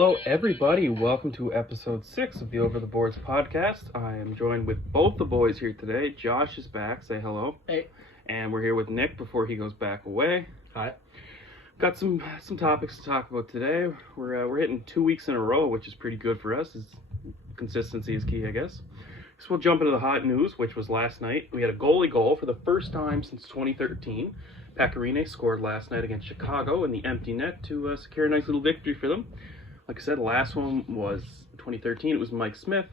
Hello, everybody. Welcome to episode 6 of the Over the Boards podcast. I am joined with both the boys here today. Josh is back. Say hello. Hey. And we're here with Nick before he goes back away. Hi. Got some topics to talk about today. We're hitting 2 weeks in a row, which is pretty good for us. Consistency is key, I guess. So we'll jump into the hot news, which was last night. We had a goalie goal for the first time since 2013. Pecorine scored last night against Chicago in the empty net to secure a nice little victory for them. Like I said, the last one was 2013. It was Mike Smith.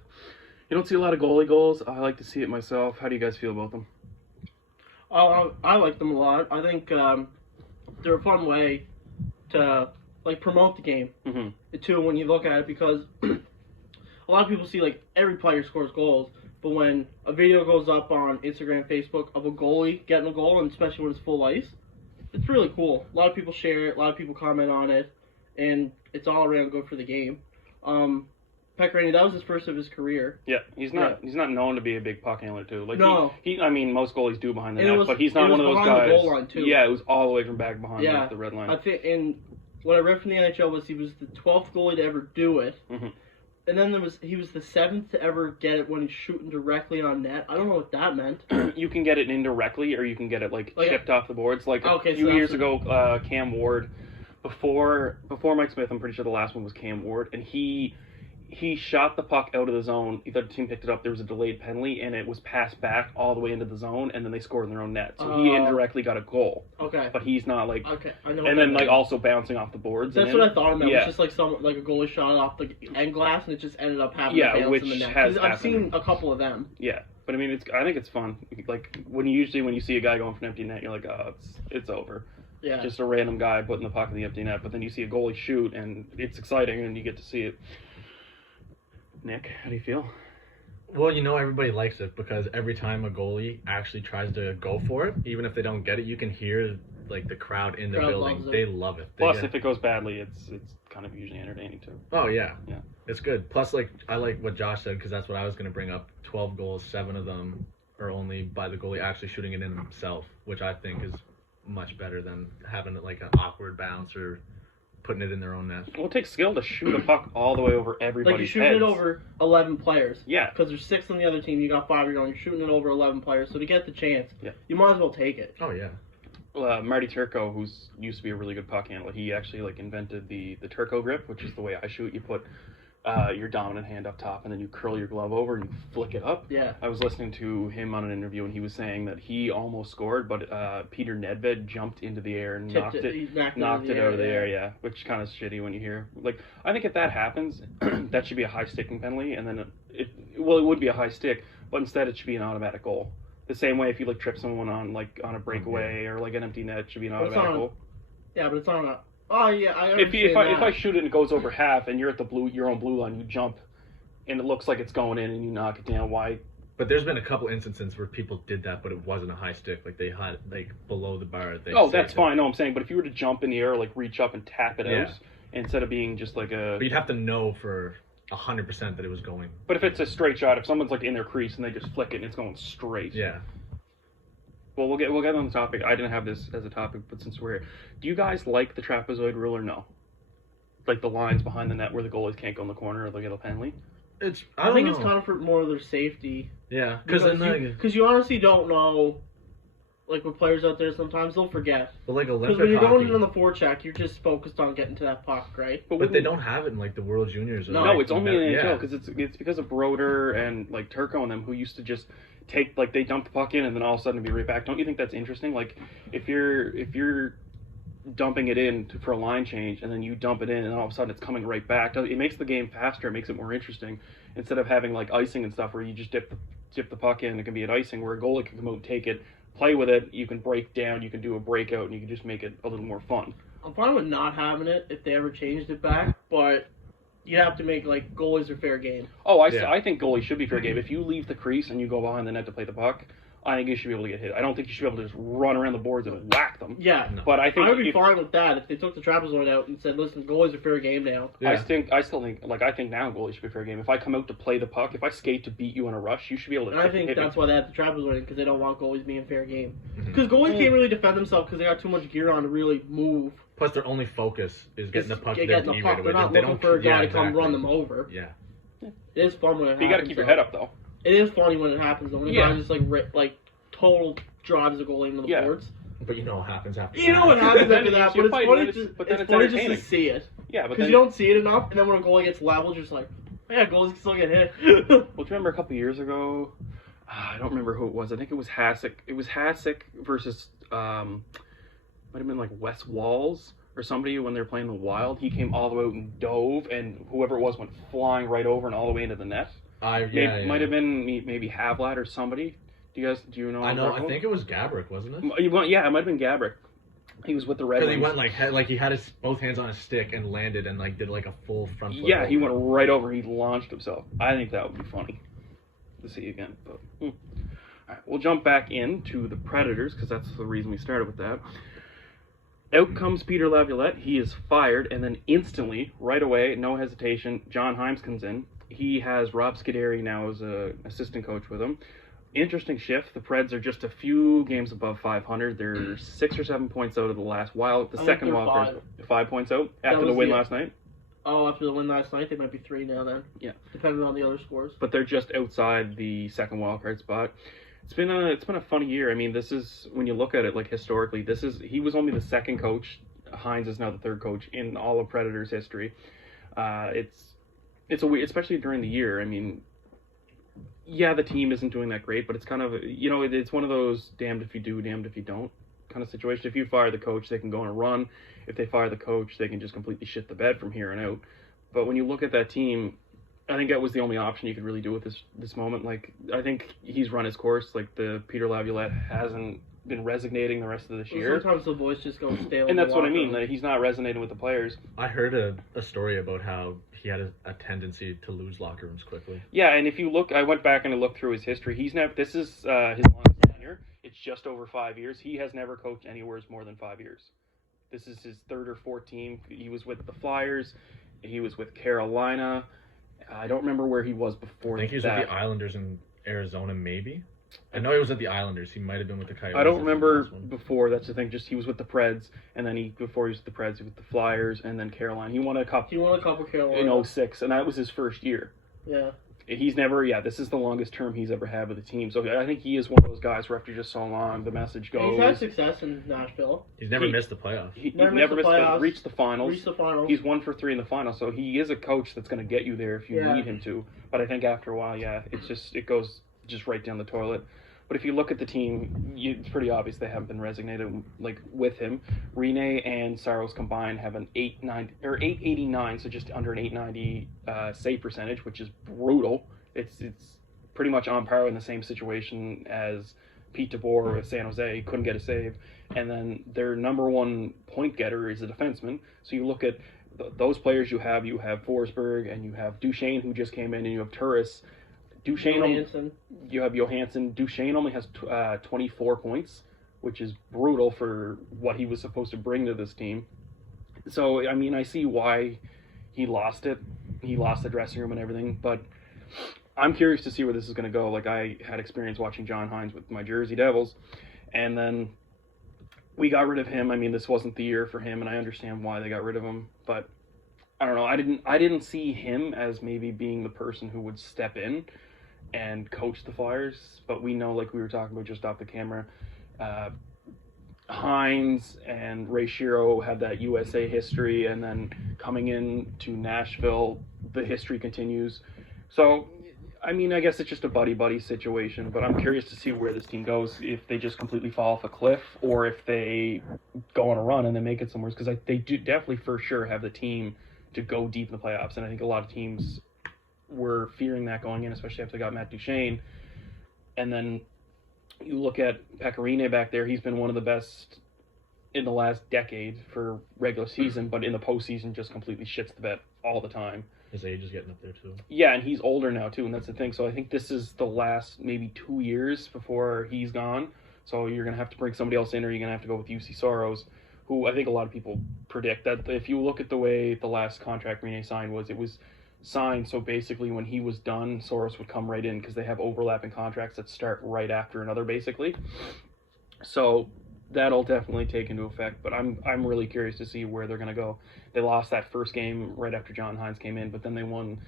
You don't see a lot of goalie goals. I like to see it myself. How do you guys feel about them? I like them a lot. I think they're a fun way to promote the game. Mm-hmm. Too, when you look at it, because a lot of people see every player scores goals, but when a video goes up on Instagram, Facebook of a goalie getting a goal, and especially when it's full ice, it's really cool. A lot of people share it. A lot of people comment on it, and it's all around good for the game. Pecorine, that was his first of his career. Yeah, he's not known to be a big puck handler too. No. I mean, most goalies do behind the net, but he's not one of those guys. The goal line too. Yeah, it was all the way from back behind the red line. I think, and what I read from the NHL was he was the 12th goalie to ever do it. Mm-hmm. And then he was the 7th to ever get it when he's shooting directly on net. I don't know what that meant. You can get it indirectly, or you can get it chipped off the boards. A few years ago, Cam Ward. Before Mike Smith, I'm pretty sure the last one was Cam Ward, and he shot the puck out of the zone. Either the team picked it up, there was a delayed penalty, and it was passed back all the way into the zone, and then they scored in their own net. So he indirectly got a goal. Okay. But he's not Okay, I know. And then also bouncing off the boards. That's what I thought it meant. Yeah. It was just a goalie shot off the end glass, and it just ended up having to bounce in the net. Has I've seen a couple of them. Yeah. But I mean, I think it's fun. When you see a guy going for an empty net, you're like, oh, it's over. Yeah. Just a random guy putting the puck in the empty net, but then you see a goalie shoot, and it's exciting, and you get to see it. Nick, how do you feel? Well, everybody likes it because every time a goalie actually tries to go for it, even if they don't get it, you can hear the crowd in the building. They love it. Plus, if it goes badly, it's kind of usually entertaining too. Oh yeah, yeah, it's good. Plus, I like what Josh said because that's what I was going to bring up. 12 goals, 7 of them are only by the goalie actually shooting it in himself, which I think is much better than having an awkward bounce or putting it in their own net. Well, it takes skill to shoot a puck all the way over everybody's you're shooting heads. it over 11 players. Yeah. Because there's 6 on the other team, you got 5 you're shooting it over 11 players, so to get the chance, you might as well take it. Oh, yeah. Well, Marty Turco, who's used to be a really good puck handler, he actually invented the Turco grip, which is the way I shoot. You put your dominant hand up top, and then you curl your glove over and you flick it up. Yeah. I was listening to him on an interview, and he was saying that he almost scored, but Peter Nedved jumped into the air and knocked it out of the air. Yeah, which kind of shitty when you hear. I think if that happens, that should be a high sticking penalty, and then it would be a high stick, but instead it should be an automatic goal. The same way if you trip someone on a breakaway or an empty net, it should be an automatic goal. Yeah, but it's on a. Oh yeah, I understand if I shoot it and it goes over half and you're at your own blue line, you jump and it looks like it's going in and you knock it down. Why? But there's been a couple instances where people did that, but it wasn't a high stick. They had below the bar. That's fine. No, I'm saying, but if you were to jump in the air, reach up and tap it out instead of being just a. But you'd have to know for 100% that it was going. But if it's a straight shot, if someone's in their crease and they just flick it and it's going straight. Yeah. Well, we'll get on the topic. I didn't have this as a topic, but since we're here, do you guys like the trapezoid rule or no? The lines behind the net where the goalies can't go in the corner or they'll get a penalty? I think it's kind of for more of their safety. Yeah, because you honestly don't know. With players out there, sometimes they'll forget. But Olympic because when you're going in on the forecheck, you're just focused on getting to that puck, right? But they don't have it in the World Juniors. No, it's only in the NHL because it's because of Broder and Turco and them who used to just take they dump the puck in and then all of a sudden be right back. Don't you think that's interesting? If you're dumping it in for a line change and then you dump it in and all of a sudden it's coming right back. It makes the game faster. It makes it more interesting instead of having icing and stuff where you just dip the puck in. It can be an icing where a goalie can come out and take it, play with it. You can break down. You can do a breakout, and you can just make it a little more fun. I'm fine with not having it if they ever changed it back, but you have to make goalies are fair game. Oh, I think goalies should be fair game. If you leave the crease and you go behind the net to play the puck, I think you should be able to get hit. I don't think you should be able to just run around the boards and whack them. Yeah, no. But I think I would be fine with that if they took the trapezoid out and said, "Listen, goalies are fair game now." Yeah. I still think I think now goalies should be fair game. If I come out to play the puck, if I skate to beat you in a rush, you should be able to. And I think that's why they have the trapezoid because they don't want goalies being fair game. Because goalies can't really defend themselves because they got too much gear on to really move. Plus, their only focus is getting the puck to their getting the D puck. right away. They're not They looking don't, for a guy yeah, to come exactly. run them over. Yeah. It is fun when it happens. You got to keep your head up though. It is funny when it happens though. When a guy just like total drives the goalie into the boards. But you know what happens after You that. know what happens after that, but it's fight, funny. it's Funny just to entertaining. see it. Yeah, but Because then you don't see it enough, and then when a goalie gets leveled, you're just like, oh, yeah, goalies can still get hit. Well, do you remember a couple years ago? I don't remember who it was. I think it was Hasek. It was Hasek versus might have been like Wes Walls or somebody when they were playing the Wild. He came all the way out and dove, and whoever it was went flying right over and all the way into the net. Might have been maybe Havlat or somebody. Do you know? I know. I think it was Gabrick, wasn't it? Yeah, it might have been Gabrick. He was with the Red Wings. Because he went like he had both hands on his stick and landed and like did like a full front flip. Yeah, over. he went right over. He launched himself. I think that would be funny to see again. But All right, we'll jump back into the Predators because that's the reason we started with that. Out comes Peter Laviolette. He is fired, and then instantly, right away, no hesitation, John Himes comes in. He has Rob Scuderi now as an assistant coach with him. Interesting shift. The Preds are just a few games above 500. They're 6 or 7 points out of the last wild. The second wild card, 5 points out after the win last night. Oh, after the win last night, they might be 3 now then. Yeah, depending on the other scores. But they're just outside the second wild card spot. It's been a funny year. I mean, this is when you look at it like historically. He was only the second coach. Hines is now the third coach in all of Predators history. It's a weird, especially during the year. I mean. Yeah, the team isn't doing that great, but it's kind of, it's one of those damned if you do, damned if you don't kind of situation. If you fire the coach, they can go on a run. If they fire the coach, they can just completely shit the bed from here on out. But when you look at that team, I think that was the only option you could really do with this moment. Like, I think he's run his course. Like, the Peter Laviolette hasn't been resonating the rest of this year. Sometimes the voice just goes stale. And that's what I mean. Like, he's not resonating with the players. I heard a story about how he had a tendency to lose locker rooms quickly. Yeah, and if you look, I went back and I looked through his history. This is his longest tenure. It's just over 5 years. He has never coached anywhere more than 5 years. This is his third or fourth team. He was with the Flyers. He was with Carolina. I don't remember where he was before that. I think he was with the Islanders in Arizona, maybe. I know he was at the Islanders. He might have been with the Coyotes. I don't remember before. That's the thing. Just he was with the Preds, and then before he was with the Preds, he was with the Flyers, and then Carolina. He won a cup. He won a couple Carolina in 2006, and that was his first year. Yeah. He's never. Yeah, this is the longest term he's ever had with the team. So I think he is one of those guys where after just so long, the message goes. He's had success in Nashville. He's never missed the playoffs. He never missed reached the finals. Reached the finals. He's 1 for 3 in the finals, so he is a coach that's going to get you there if you need him to. But I think after a while, it goes just right down the toilet. But if you look at the team, it's pretty obvious they haven't been resonated with him. Rene and Saros combined have an 889, so just under an 890 save percentage, which is brutal. It's pretty much on par in the same situation as Pete DeBoer with San Jose. Couldn't get a save. And then their number one point getter is a defenseman. So you look at those players you have Forsberg, and you have Duchesne, who just came in, and you have Turris. You have Johansson. Duchesne only has 24 points, which is brutal for what he was supposed to bring to this team. So, I mean, I see why he lost it. He lost the dressing room and everything, but I'm curious to see where this is going to go. Like, I had experience watching John Hines with my Jersey Devils, and then we got rid of him. I mean, this wasn't the year for him, and I understand why they got rid of him, but I don't know. I didn't see him as maybe being the person who would step in and coach the Flyers, but we know, like we were talking about just off the camera, Hines and Ray Shero had that USA history, and then coming in to Nashville, the history continues. So, I mean, I guess it's just a buddy-buddy situation, but I'm curious to see where this team goes, if they just completely fall off a cliff, or if they go on a run and they make it somewhere, because they do definitely for sure have the team to go deep in the playoffs, and I think a lot of teams were fearing that going in, especially after they got Matt Duchene. And then you look at Pecorine back there, he's been one of the best in the last decade for regular season, but in the postseason just completely shits the bed all the time. His age is getting up there too. Yeah, and he's older now too, and that's the thing. So I think this is the last maybe 2 years before he's gone. So you're going to have to bring somebody else in, or you're going to have to go with UC Soros, who I think a lot of people predict that if you look at the way the last contract Rene signed was, it was signed so basically when he was done, Soros would come right in because they have overlapping contracts that start right after another basically. So that'll definitely take into effect. But I'm really curious to see where they're going to go. They lost that first game right after John Hines came in, but then they won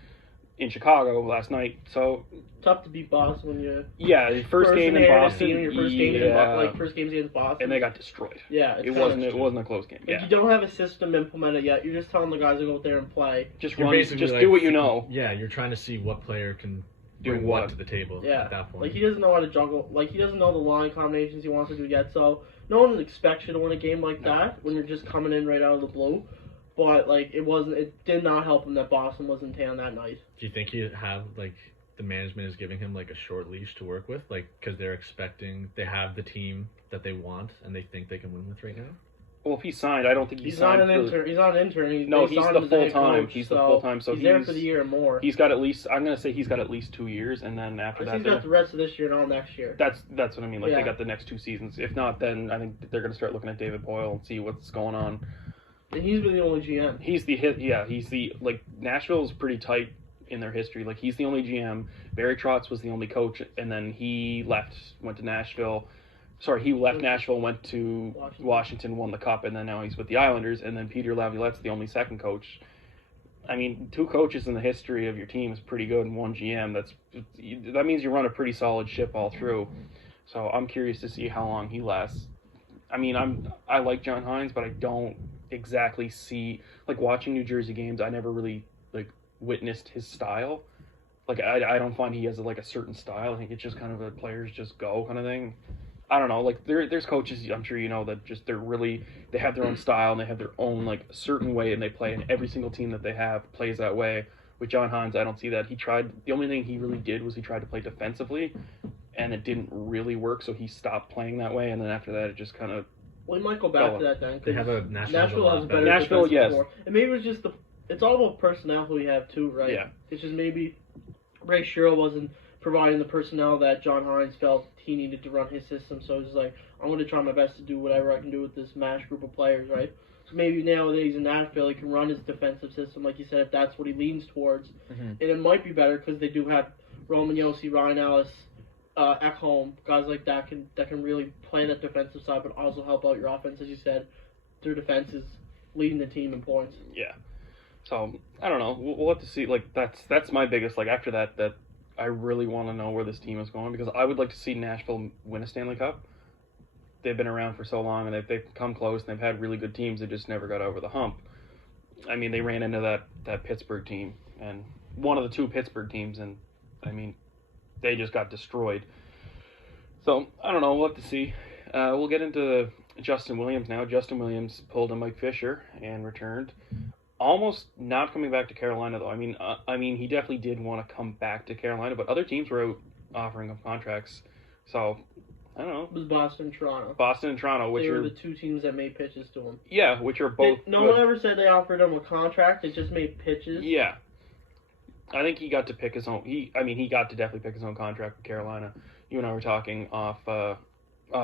in Chicago last night. So tough to beat Boston when you the first game in Boston, your first game first game's against Boston, and they got destroyed. Yeah, it wasn't a close game. If you don't have a system implemented yet, you're just telling the guys to go out there and play. Just do what you know. Yeah, you're trying to see what player can do what to the table at that point. Like, he doesn't know how to juggle. Like, he doesn't know the line combinations he wants to do yet. So no one expects you to win a game like that when you're just coming in right out of the blue. But like, it did not help him that Boston was in town that night. Do you think you have like the management is giving him like a short leash to work with, like because they have the team that they want and they think they can win with right now? Well, if he signed, I don't think he's not an intern. He's not an intern. He's the full time. He's the full time. So he's there for the year and more. He's got at least. I'm gonna say he's got at least 2 years, and then after that, he's got the rest of this year and all next year. That's what I mean. Like they got the next 2 seasons. If not, then I think they're gonna start looking at David Boyle and see what's going on. And he's been the only GM. He's the like Nashville's pretty tight in their history. Like he's the only GM. Barry Trotz was the only coach, and then he went to Nashville. Sorry, he left Nashville, went to Washington, won the Cup, and then now he's with the Islanders. And then Peter Laviolette's the only second coach. I mean, 2 coaches in the history of your team is pretty good, and 1 GM. That means you run a pretty solid ship all through. So I'm curious to see how long he lasts. I mean, I like John Hines, but I don't exactly see, like, watching New Jersey games. I never really like witnessed his style. Like I don't find he has like a certain style. I think it's just kind of a players just go kind of thing. I don't know, like there's coaches, I'm sure you know, that just they have their own style and they have their own like certain way and they play, and every single team that they have plays that way. With John Hines, I don't see that. The only thing he really did was he tried to play defensively, and it didn't really work, so he stopped playing that way, and then after that it just kind of... Well, we might go back to that then. They have a Nashville has a better Nashville, yes. Core. And maybe it was just it's all about personnel who we have too, right? Yeah. It's just maybe Ray Shero wasn't providing the personnel that John Hines felt he needed to run his system, so it's like, I'm going to try my best to do whatever I can do with this mash group of players, right? So maybe nowadays in Nashville he can run his defensive system, like you said, if that's what he leans towards. Mm-hmm. And it might be better because they do have Roman Yossi, Ryan Ellis, Ekholm, guys like that can really play that defensive side, but also help out your offense. As you said, their defense is leading the team in points. Yeah. So I don't know. We'll have to see. Like that's my biggest. Like after that I really want to know where this team is going, because I would like to see Nashville win a Stanley Cup. They've been around for so long, and they've come close, and they've had really good teams. They just never got over the hump. I mean, they ran into that Pittsburgh team, and one of the 2 Pittsburgh teams, and I mean, they just got destroyed. So I don't know. We'll have to see. We'll get into Justin Williams now. Justin Williams pulled a Mike Fisher and returned. Almost not coming back to Carolina, though. I mean, he definitely did want to come back to Carolina, but other teams were out offering him contracts. So, I don't know. It was Boston and Toronto. Boston and Toronto, which are the 2 teams that made pitches to him. Yeah, which are both. No one ever said they offered him a contract. They just made pitches. Yeah, I think he got to pick his own. He got to definitely pick his own contract with Carolina. You and I were talking off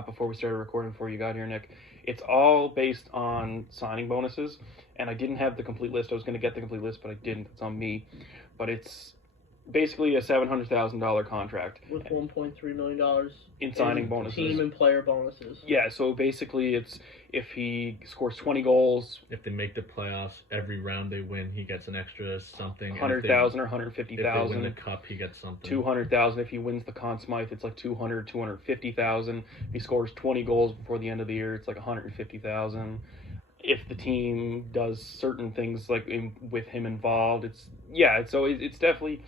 before we started recording, before you got here, Nick. It's all based on signing bonuses, and I didn't have the complete list. I was going to get the complete list, but I didn't. It's on me. But it's basically a $700,000 contract. With $1.3 million in signing bonuses. Team and player bonuses. Yeah, so basically it's if he scores 20 goals. If they make the playoffs, every round they win, he gets an extra something. 100,000 or 150,000. If they win the cup, he gets something. 200,000. If he wins the Conn Smythe, it's like 250,000. If he scores 20 goals before the end of the year, it's like 150,000. If the team does certain things like with him involved, it's definitely,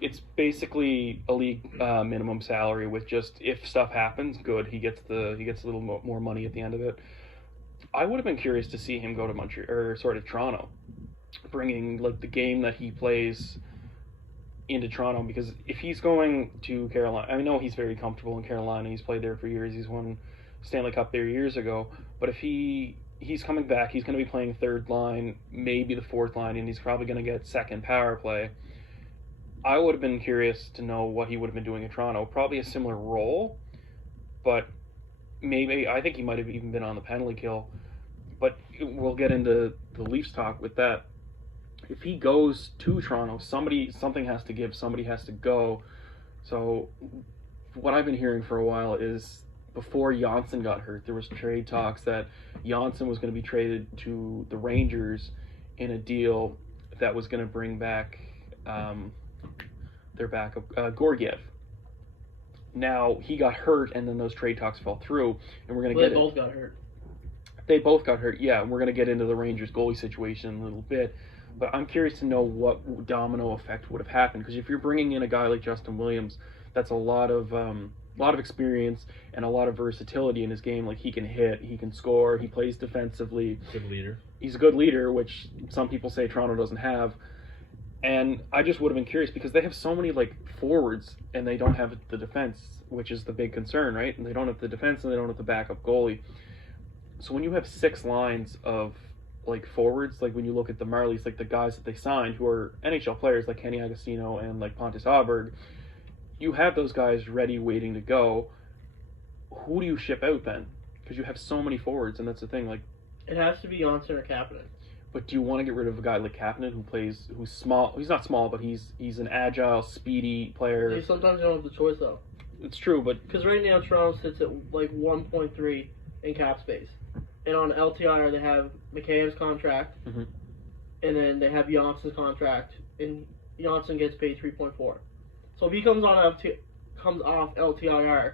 it's basically a league minimum salary with just, if stuff happens, good, he gets a little more money at the end of it. I would have been curious to see him go to Toronto, bringing like the game that he plays into Toronto, because if he's going to Carolina, I know he's very comfortable in Carolina. He's played there for years. He's won Stanley Cup there years ago. But if he's coming back, he's going to be playing 3rd line, maybe the 4th line, and he's probably going to get 2nd power play. I would have been curious to know what he would have been doing in Toronto. Probably a similar role, but maybe, I think he might have even been on the penalty kill. But we'll get into the Leafs talk with that. If he goes to Toronto, something has to give, somebody has to go. So what I've been hearing for a while is before Janssen got hurt, there was trade talks that Janssen was going to be traded to the Rangers in a deal that was going to bring back their backup, Gorgiev. Now, he got hurt, and then those trade talks fell through, and we're going to get... They both got hurt. They both got hurt, yeah, and we're going to get into the Rangers goalie situation in a little bit. But I'm curious to know what domino effect would have happened, because if you're bringing in a guy like Justin Williams, that's a lot of experience and a lot of versatility in his game. Like, he can hit, he can score, he plays defensively. Good leader. He's a good leader, which some people say Toronto doesn't have. And I just would have been curious because they have so many like forwards and they don't have the defense, which is the big concern, right? And they don't have the defense and they don't have the backup goalie. So when you have 6 lines of like forwards, like when you look at the Marlies, like the guys that they signed who are NHL players like Kenny Agostino and like Pontus Aberg, you have those guys ready, waiting to go. Who do you ship out then? Because you have so many forwards, and that's the thing. Like, it has to be Janssen or Kapanen. But do you want to get rid of a guy like Kapanen who's small? He's not small, but he's an agile, speedy player. Sometimes you don't have the choice though. It's true, but because right now Toronto sits at like 1.3 in cap space, and on LTIR they have McKay's contract, and then they have Janssen's contract, and Janssen gets paid 3.4. So if he comes off LTIR,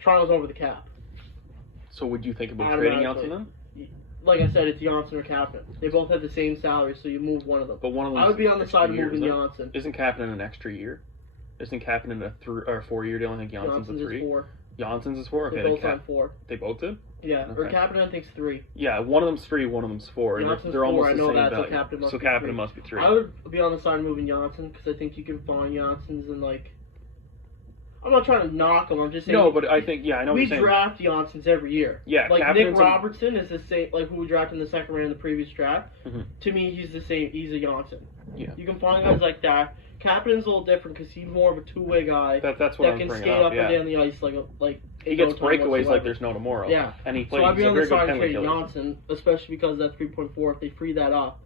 Toronto's over the cap. So would you think about trading Janssen then? Like I said, it's Janssen or Kapanen. They both have the same salary, so you move one of them. But one of them. I would be on the side of moving Janssen. Isn't Kapanen an extra year? Isn't Kapanen a 4-year deal? I think Janssen's a 3. Is 4. Jansen's is 4. Okay, they both have 4. They both did. Yeah, okay. Or Kapanen I think's 3. Yeah, one of them's 3, one of them's 4. Janssen's they're almost 4. the I know same that. value. So Kapanen must be 3. I would be on the side of moving Janssen because I think you can find Janssens and like. I'm not trying to knock them. I'm just saying. No, but I think I know what you're saying. We draft Janssens every year. Yeah, like Kapanen's Nick Robertson is the same. Like who we drafted in the second round in the previous draft. To me, he's the same. He's a Janssen. Yeah. You can find guys like that. Kapanen's a little different because he's more of a two-way guy. That's what I'm can bringing skate up yeah. and down the ice like. He gets breakaways like there's no tomorrow. Yeah. And he plays. So I'd be on the side of trading trading Janssen, especially because of that 3.4. If they free that up.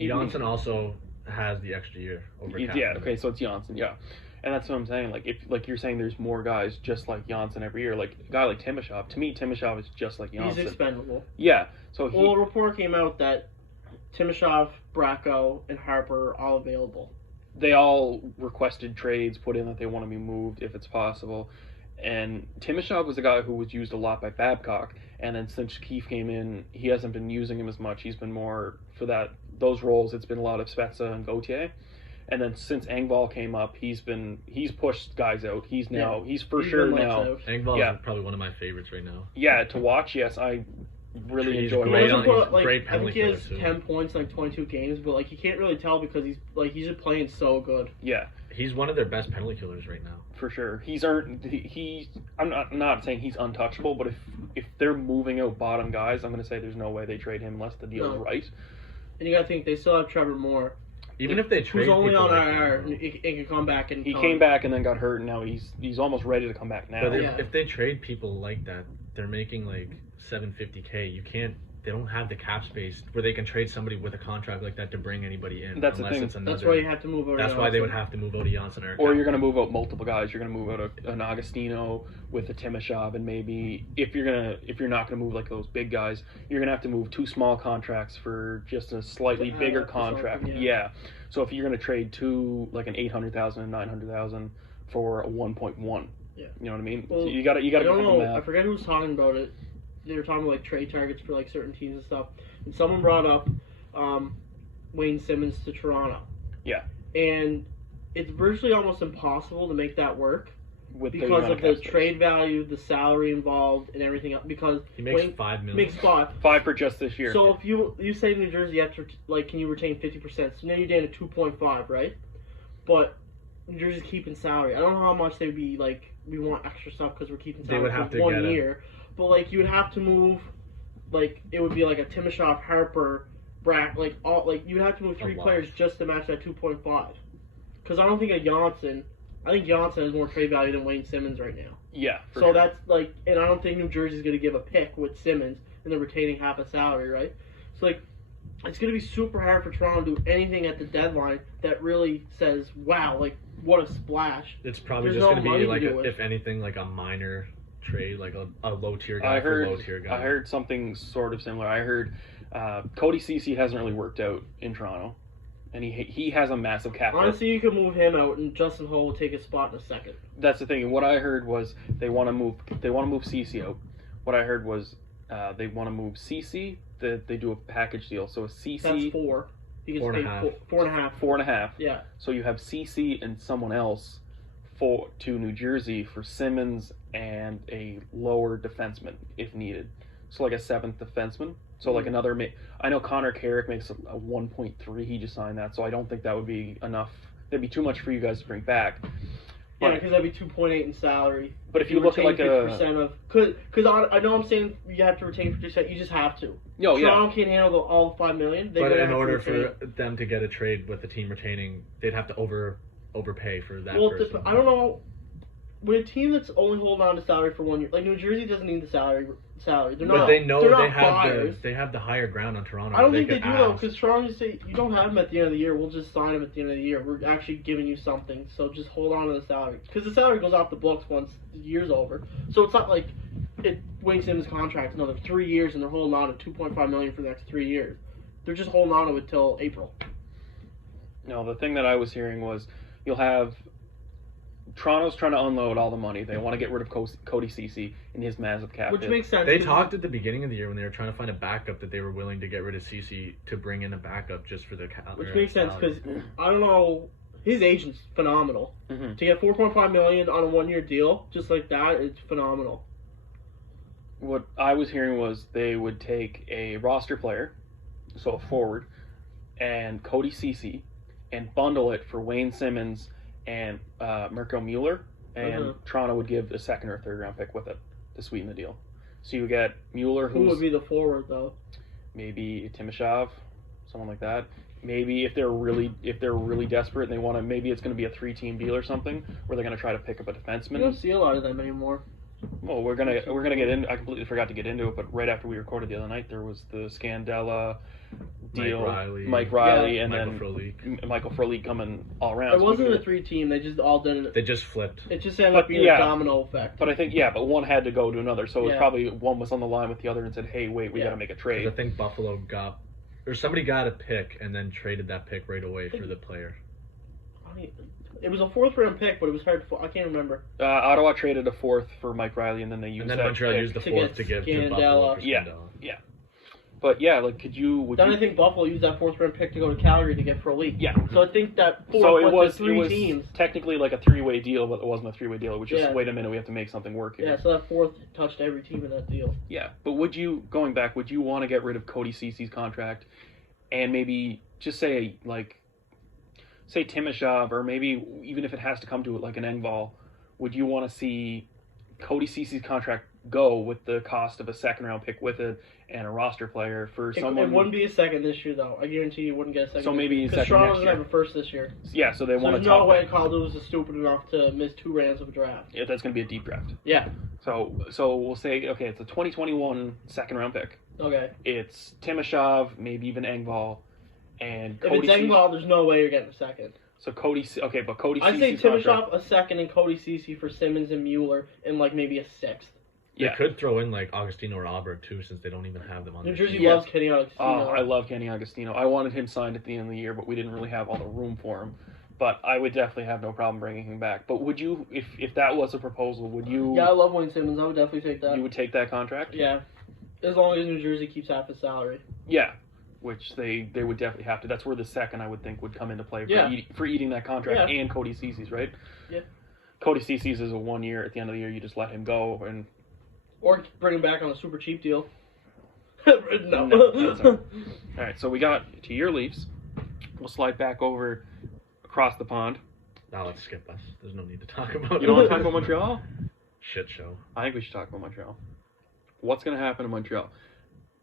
Janssen also has the extra year over Kapanen. Yeah. Okay. So it's Janssen. Yeah. And that's what I'm saying. Like if you're saying there's more guys just like Janssen every year. Like a guy like Timashov. To me, Timashov is just like Janssen. He's expendable. Yeah. So a report came out that Timashov, Bracco, and Harper are all available. They all requested trades, put in that they want to be moved if it's possible. And Timashov was a guy who was used a lot by Babcock. And then since Keefe came in, he hasn't been using him as much. He's been more for those roles. It's been a lot of Spezza and Gauthier. And then since Engvall came up, he's pushed guys out. He's for sure now. Engvall is probably one of my favorites right now. Yeah, to watch. Yes, I really enjoy him. Great I think he has 10 points in like 22 games, but like you can't really tell because he's just playing so good. Yeah, he's one of their best penalty killers right now. For sure, he's earned. I'm not saying he's untouchable, but if they're moving out bottom guys, I'm going to say there's no way they trade him unless the deal's right. And you got to think they still have Trevor Moore. Even if they trade, who's only on IR, and can come back and. He came back and then got hurt, and now he's almost ready to come back now. But if they trade people like that, they're making like $750K. You can't. They don't have the cap space where they can trade somebody with a contract like that to bring anybody in. That's the thing. That's why you have to move over. That's why they would have to move out Janssen or you're going to move out multiple guys. You're going to move out an Agostino with a Timashov, and maybe if you're not going to move like those big guys, you're going to have to move 2 small contracts for just a slightly bigger contract. Yeah. So if you're going to trade 2 like an 800,000 and 900,000 for a 1.1, you know what I mean? Well, you got to. I don't know. I forget who was talking about it. They were talking about like trade targets for like certain teams and stuff, and someone brought up Wayne Simmons to Toronto. Yeah. And it's virtually almost impossible to make that work because of the trade value, the salary involved, and everything else. Because he makes $5 million. Makes $5 for just this year. So if you say New Jersey, you have to can you retain 50%? So now you're down to 2.5, right? But New Jersey's keeping salary. I don't know how much they'd be like. We want extra stuff because we're keeping salary for 1 year. But like you would have to move, like it would be like a Timashov, Harper, Brack, like you would have to move 3 players just to match that 2.5. Because I don't think Janssen has more trade value than Wayne Simmons right now. Yeah. So that's like, and I don't think New Jersey's going to give a pick with Simmons and they're retaining half a salary, right? So like, it's going to be super hard for Toronto to do anything at the deadline that really says, wow, like what a splash. It's probably just going to be like if anything like a minor trade, like a low tier guy for a low tier guy. I heard something sort of similar. I heard Cody Ceci hasn't really worked out in Toronto, and he has a massive cap hit. Honestly, you could move him out, and Justin Hull will take his spot in a second. That's the thing. What I heard was they want to move Ceci out. What I heard was they want to move Ceci. They do a package deal. So a Ceci. That's 4. He gets Four and paid a half. 4.5. 4.5. Yeah. So you have Ceci and someone else to New Jersey for Simmons and a lower defenseman if needed. So like a 7th defenseman. So like another. I know Connor Carrick makes a 1.3. He just signed that. So I don't think that would be enough. That'd be too much for you guys to bring back. Yeah, because that'd be 2.8 in salary. But if you look at like a 50% of, because I know I'm saying you have to retain 50%, you just have to. No, yeah. Toronto can't handle all the $5 million. But in order for them to get a trade with the team retaining, they'd have to overpay for that person. I don't know. With a team that's only holding on to salary for 1 year, like New Jersey doesn't need the salary. They're not. But they know they're they have the higher ground on Toronto. I don't think they do though, because Toronto just say you don't have him at the end of the year. We'll just sign him at the end of the year. We're actually giving you something, so just hold on to the salary, because the salary goes off the books once the year's over. So it's not like Wayne Simmons' contract's another 3 years, and they're holding on to $2.5 million for the next 3 years. They're just holding on to it till April. No, the thing that I was hearing was you'll have Toronto's trying to unload all the money. They want to get rid of Cody Ceci and his massive cap Which hit. makes sense. They talked at the beginning of the year when they were trying to find a backup that they were willing to get rid of Ceci to bring in a backup just for the Which makes sense because I don't know, his agent's phenomenal. Mm-hmm. To get $4.5 million on a 1 year deal just like that, it's phenomenal. What I was hearing was they would take a roster player, so a forward, and Cody Ceci, and bundle it for Wayne Simmons and Mirko Mueller, and Toronto would give a 2nd or 3rd round pick with it to sweeten the deal. So you get Mueller, who would be the forward though? Maybe Timashov, someone like that. Maybe if they're really desperate and they want to, maybe it's going to be a 3-team deal or something where they're going to try to pick up a defenseman. You don't see a lot of them anymore. Well, we're gonna get in. I completely forgot to get into it, but right after we recorded the other night, there was the Scandella deal, Mike Riley, and then Michael Frolik coming all around. It wasn't a 3-team. They just all did it. They just flipped. It just ended up being a domino effect. But I think but one had to go to another, so it was probably one was on the line with the other and said, "Hey, wait, we got to make a trade." I think Buffalo somebody got a pick and then traded that pick right away for the player. It was a 4th round pick, but it was hard to. I can't remember. Ottawa traded a 4th for Mike Riley, and then they used. And then Montreal used the 4th to give to Buffalo. Yeah. But could you? I think Buffalo used that 4th round pick to go to Calgary to get Frolik. Yeah. So I think that it was teams. Technically like a 3-way deal, but it wasn't a 3-way deal. It was just wait a minute, we have to make something work here. Yeah. So that 4th touched every team in that deal. Yeah, but would you want to get rid of Cody Ceci's contract, and maybe just say Timashov, or maybe even if it has to come to it like an Engvall, would you want to see Cody Ceci's contract go with the cost of a 2nd round pick with it and a roster player for someone? It wouldn't be a 2nd this year though. I guarantee you wouldn't get a 2nd. So maybe because Toronto doesn't have a 1st this year. Yeah, so they want to. There's no way Colorado is stupid enough to miss 2 rounds of a draft. Yeah, that's going to be a deep draft. Yeah. So we'll say it's a 2021 2nd round pick. Okay. It's Timashov, maybe even Engvall, and if it's Engvall, there's no way you're getting a 2nd. So Cody Ceci's I say Timashov a 2nd and Cody Ceci for Simmons and Mueller and maybe a 6th. They could throw in Augustino or Albert too, since they don't even have them on. New Jersey loves Kenny Augustino. Oh, I love Kenny Augustino. I wanted him signed at the end of the year, but we didn't really have all the room for him. But I would definitely have no problem bringing him back. But would you, if that was a proposal, would you? Yeah, I love Wayne Simmons. I would definitely take that. You would take that contract? Yeah, as long as New Jersey keeps half his salary. Yeah. Which they would definitely have to. That's where the 2nd, I would think, would come into play for eating that contract and Cody Ceci's, right? Yeah. Cody Ceci's is a 1 year. At the end of the year, you just let him go or bring him back on a super cheap deal. No. All right, so we got to your Leafs. We'll slide back over across the pond. Now let's skip us. There's no need to talk about it. You don't want to talk about Montreal? Shit show. I think we should talk about Montreal. What's going to happen in Montreal?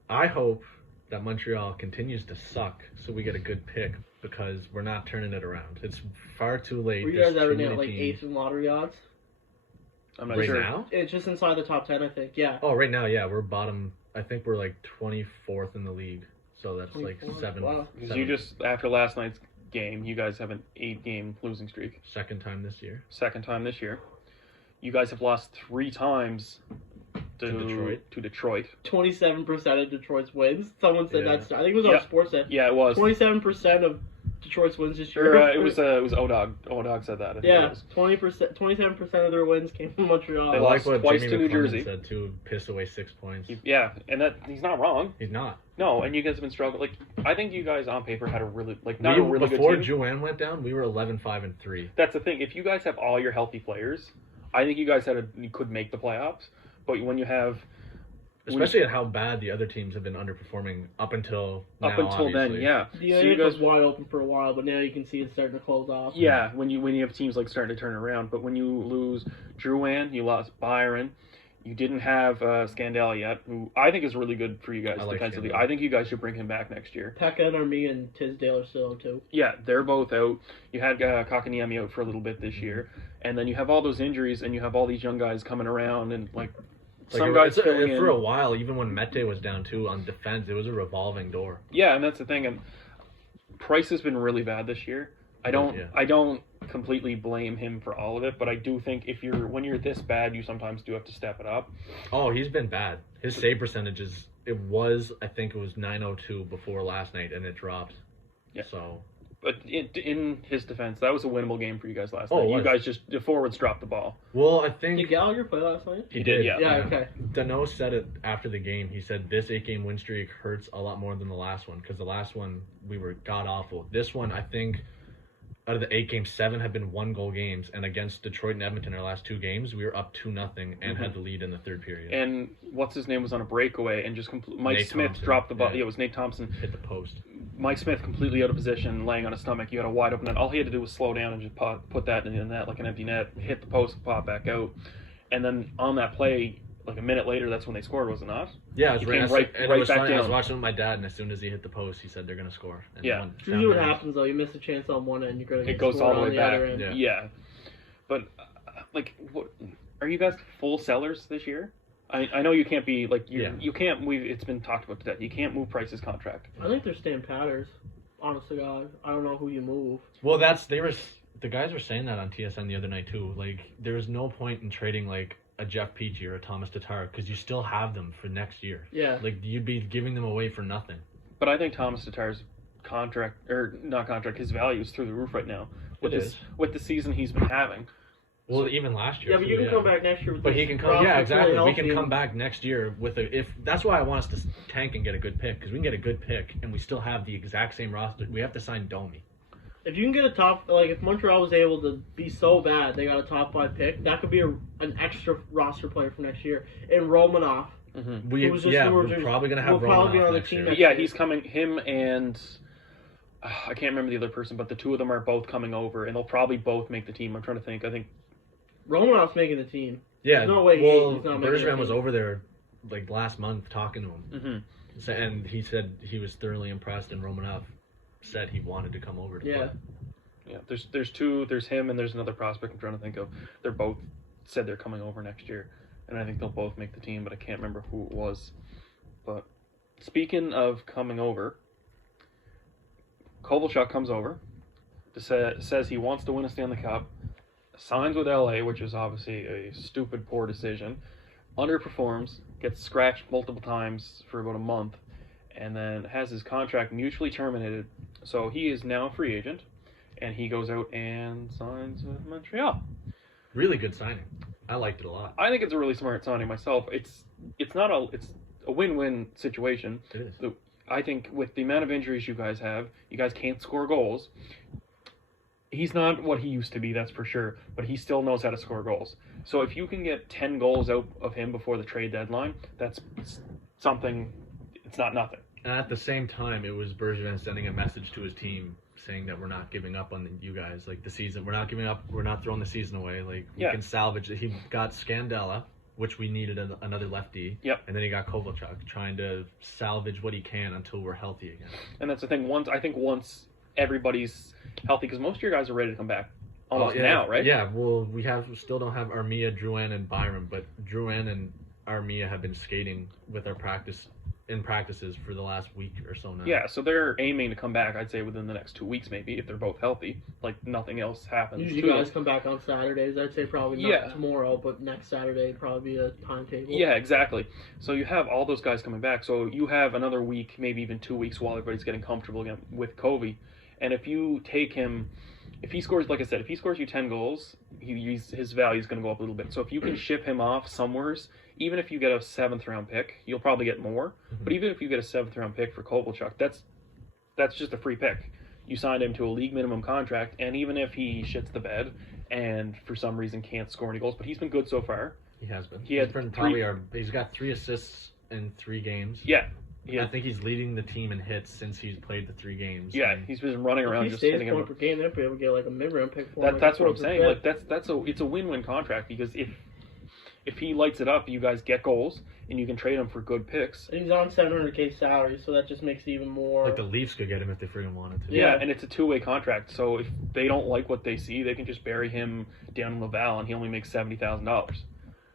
I hope that Montreal continues to suck so we get a good pick, because we're not turning it around. It's far too late. Were you guys ever at 8th in lottery odds? I'm not sure. Right now? It's just inside the top 10, I think, yeah. Oh, right now, yeah. We're bottom. I think we're 24th in the league. So that's 7. Wow. Because you just, after last night's game, you guys have an 8-game losing streak. Second time this year. You guys have lost 3 times To Detroit. 27% of Detroit's wins. Someone said Yeah. that's. I think it was on Yeah. Sportsnet. Yeah, it was. 27% of Detroit's wins this Or, year. it was ODOG. ODOG said that. I think it Yeah, was. 20%, 27% of their wins came from Montreal. They I lost like what twice Jamie to New McClellan Jersey. said too. Piss away 6 points. Yeah, and that he's not wrong. He's not. No, and you guys have been struggling. Like, I think you guys on paper had a really not a really Before good team. Juwan went down, we were 11-5-3. That's the thing. If you guys have all your healthy players, I think you guys you could make the playoffs. But when you have Especially at how bad the other teams have been underperforming up until now, then, obviously. yeah. The So NF you guys, was wide open for a while, but now you can see it's starting to close off. yeah, when you have teams like starting to turn around, but when you lose Drouin, you lost Byron, you didn't have Scandella yet, who I think is really good for you guys I like defensively. Scandella. I think you guys should bring him back next year. Pekka and Armia and Tisdale are still too. Yeah, they're both out. You had Kakaniemi out for a little bit this year, and then you have all those injuries, and you have all these young guys coming around, and some guys filling in. For a while, even when Mete was down too on defense, it was a revolving door. Yeah, and that's the thing. And Price has been really bad this year. I don't completely blame him for all of it, but I do think when you're this bad, you sometimes do have to step it up. Oh, he's been bad. His save percentages, I think it was 902 before last night, and it dropped. Yeah. So. But in his defense, that was a winnable game for you guys last Oh, night. it You was. guys the forwards dropped the ball. Well, I think Did Gallagher play last night? He did, yeah. Yeah, okay. Dano said it after the game. He said this 8-game win streak hurts a lot more than the last one because the last one we were god awful. This one, I think, out of the 8 games, 7 have been 1-goal games, and against Detroit and Edmonton, our last 2 games, we were up 2-0 and had the lead in the third period. And what's his name was on a breakaway and just Mike Nate Smith Thompson. dropped the ball. Yeah. Yeah, it was Nate Thompson. Hit the post. Mike Smith completely out of position, laying on his stomach. You had a wide open net. All he had to do was slow down and just put that in the net like an empty net, hit the post, pop back out. And then on that play, like a minute later, that's when they scored, was it not? Yeah, it He was came right, right it was back funny. I was down. watching with my dad, and as soon as he hit the post, he said they're going to score. And Yeah. won. It's usually what happens though. You miss a chance on one end, you're gonna get It goes scored all the on way the back. other end. Yeah. Yeah. But, what are you guys full sellers this year? I know you can't be, you can't, it's been talked about today. You can't move Price's contract. I think they're staying patters. Honest to God, I don't know who you move. Well, the guys were saying that on TSN the other night too. Like, there was no point in trading like a Jeff Peachy or a Thomas Tatar because you still have them for next year. Yeah. Like, you'd be giving them away for nothing. But I think Thomas Tatar's his value is through the roof right now with the season he's been having. Well, even last year. Yeah, but you can come back next year with But this he can come. roster Yeah, fully exactly. We healthy can and- come back next year with if that's why I want us to tank and get a good pick because we can get a good pick and we still have the exact same roster. We have to sign Domi. If you can get a top, if Montreal was able to be so bad they got a top 5 pick, that could be an extra roster player for next year. And Romanoff. Mm-hmm. We're probably gonna have probably be Romanoff on the next team year. next Yeah, year. he's coming. Him and I can't remember the other person, but the two of them are both coming over, and they'll probably both make the team. I'm trying to think. I think Romanoff's making the team. Yeah, There's no way he's not making the Bergevin was team. over there like last month talking to him, Mm-hmm. and he said he was thoroughly impressed, and Romanov said he wanted to come over to play. Yeah, there's two. There's him and there's another prospect I'm trying to think of. They're both said they're coming over next year, and I think they'll both make the team, but I can't remember who it was. But speaking of coming over, Kovalchuk comes over, says he wants to win a Stanley Cup, signs with LA, which is obviously a stupid, poor decision, underperforms, gets scratched multiple times for about a month, and then has his contract mutually terminated. So he is now a free agent, and he goes out and signs with Montreal. Really good signing. I liked it a lot. I think it's a really smart signing myself. It's a win-win situation. It is. I think with the amount of injuries you guys have, you guys can't score goals. He's not what he used to be, that's for sure, but he still knows how to score goals. So if you can get 10 goals out of him before the trade deadline, that's something, it's not nothing. And at the same time, it was Bergevin sending a message to his team saying that we're not giving up on you guys. Like, the season, we're not giving up. We're not throwing the season away. Like, we can salvage it. He got Scandella, which we needed another lefty. Yep. And then he got Kovalchuk, trying to salvage what he can until we're healthy again. And that's the thing. Once everybody's healthy, because most of your guys are ready to come back almost now, right? Yeah, well, we still don't have Armia, Drouin, and Byron, but Drouin and Armia have been skating with our practice in practices for the last week or so now. Yeah, so they're aiming to come back, I'd say, within the next 2 weeks, maybe, if they're both healthy. Like, nothing else happens. Usually guys come back on Saturdays. I'd say probably not tomorrow, but next Saturday would probably be a timetable. Yeah, exactly. So you have all those guys coming back. So you have another week, maybe even 2 weeks while everybody's getting comfortable again with Covey. And if you take him, if he scores, like I said, if he scores you 10 goals, his value is going to go up a little bit. So if you can ship him off somewheres, even if you get a 7th round pick, you'll probably get more. But even if you get a 7th round pick for Kovalchuk, that's just a free pick. You signed him to a league minimum contract, and even if he shits the bed and for some reason can't score any goals, but he's been good so far. He has been. He's got 3 assists in 3 games. Yeah. I think he's leading the team in hits since he's played the 3 games. Yeah, he's been running around just hitting him. If he stays point per game, they'll be able to get like a mid-round pick for him. That's what I'm saying. Like it's a win-win contract because if he lights it up, you guys get goals and you can trade him for good picks. And he's on $700K salary, so that just makes it even more. Like the Leafs could get him if they friggin' wanted to. Yeah, and it's a 2-way contract, so if they don't like what they see, they can just bury him down in Laval and he only makes $70,000.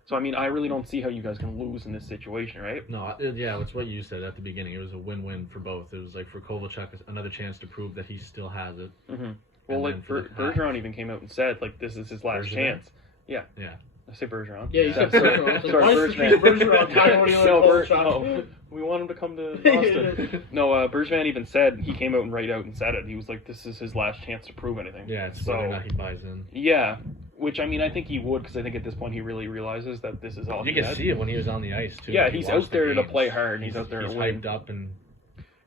So, I mean, I really don't see how you guys can lose in this situation, right? No, yeah, it's what you said at the beginning. It was a win-win for both. It was like for Kovalchuk, another chance to prove that he still has it. Mm-hmm. Well, like, Bergeron even came out and said, like, this is his last chance. Yeah. Yeah. I say Bergeron. Yeah, you said Bergeron. Bergeron. No, we want him to come to Boston. No, Bergevin even said, he came out and said it. He was like, this is his last chance to prove anything. Yeah, it's whether or not he buys in. Yeah. Which, I mean, I think he would, because I think at this point he really realizes that this is all he has. You can see it when he was on the ice, too. Yeah, he's out there to play hard. He's out there to win. Hyped up and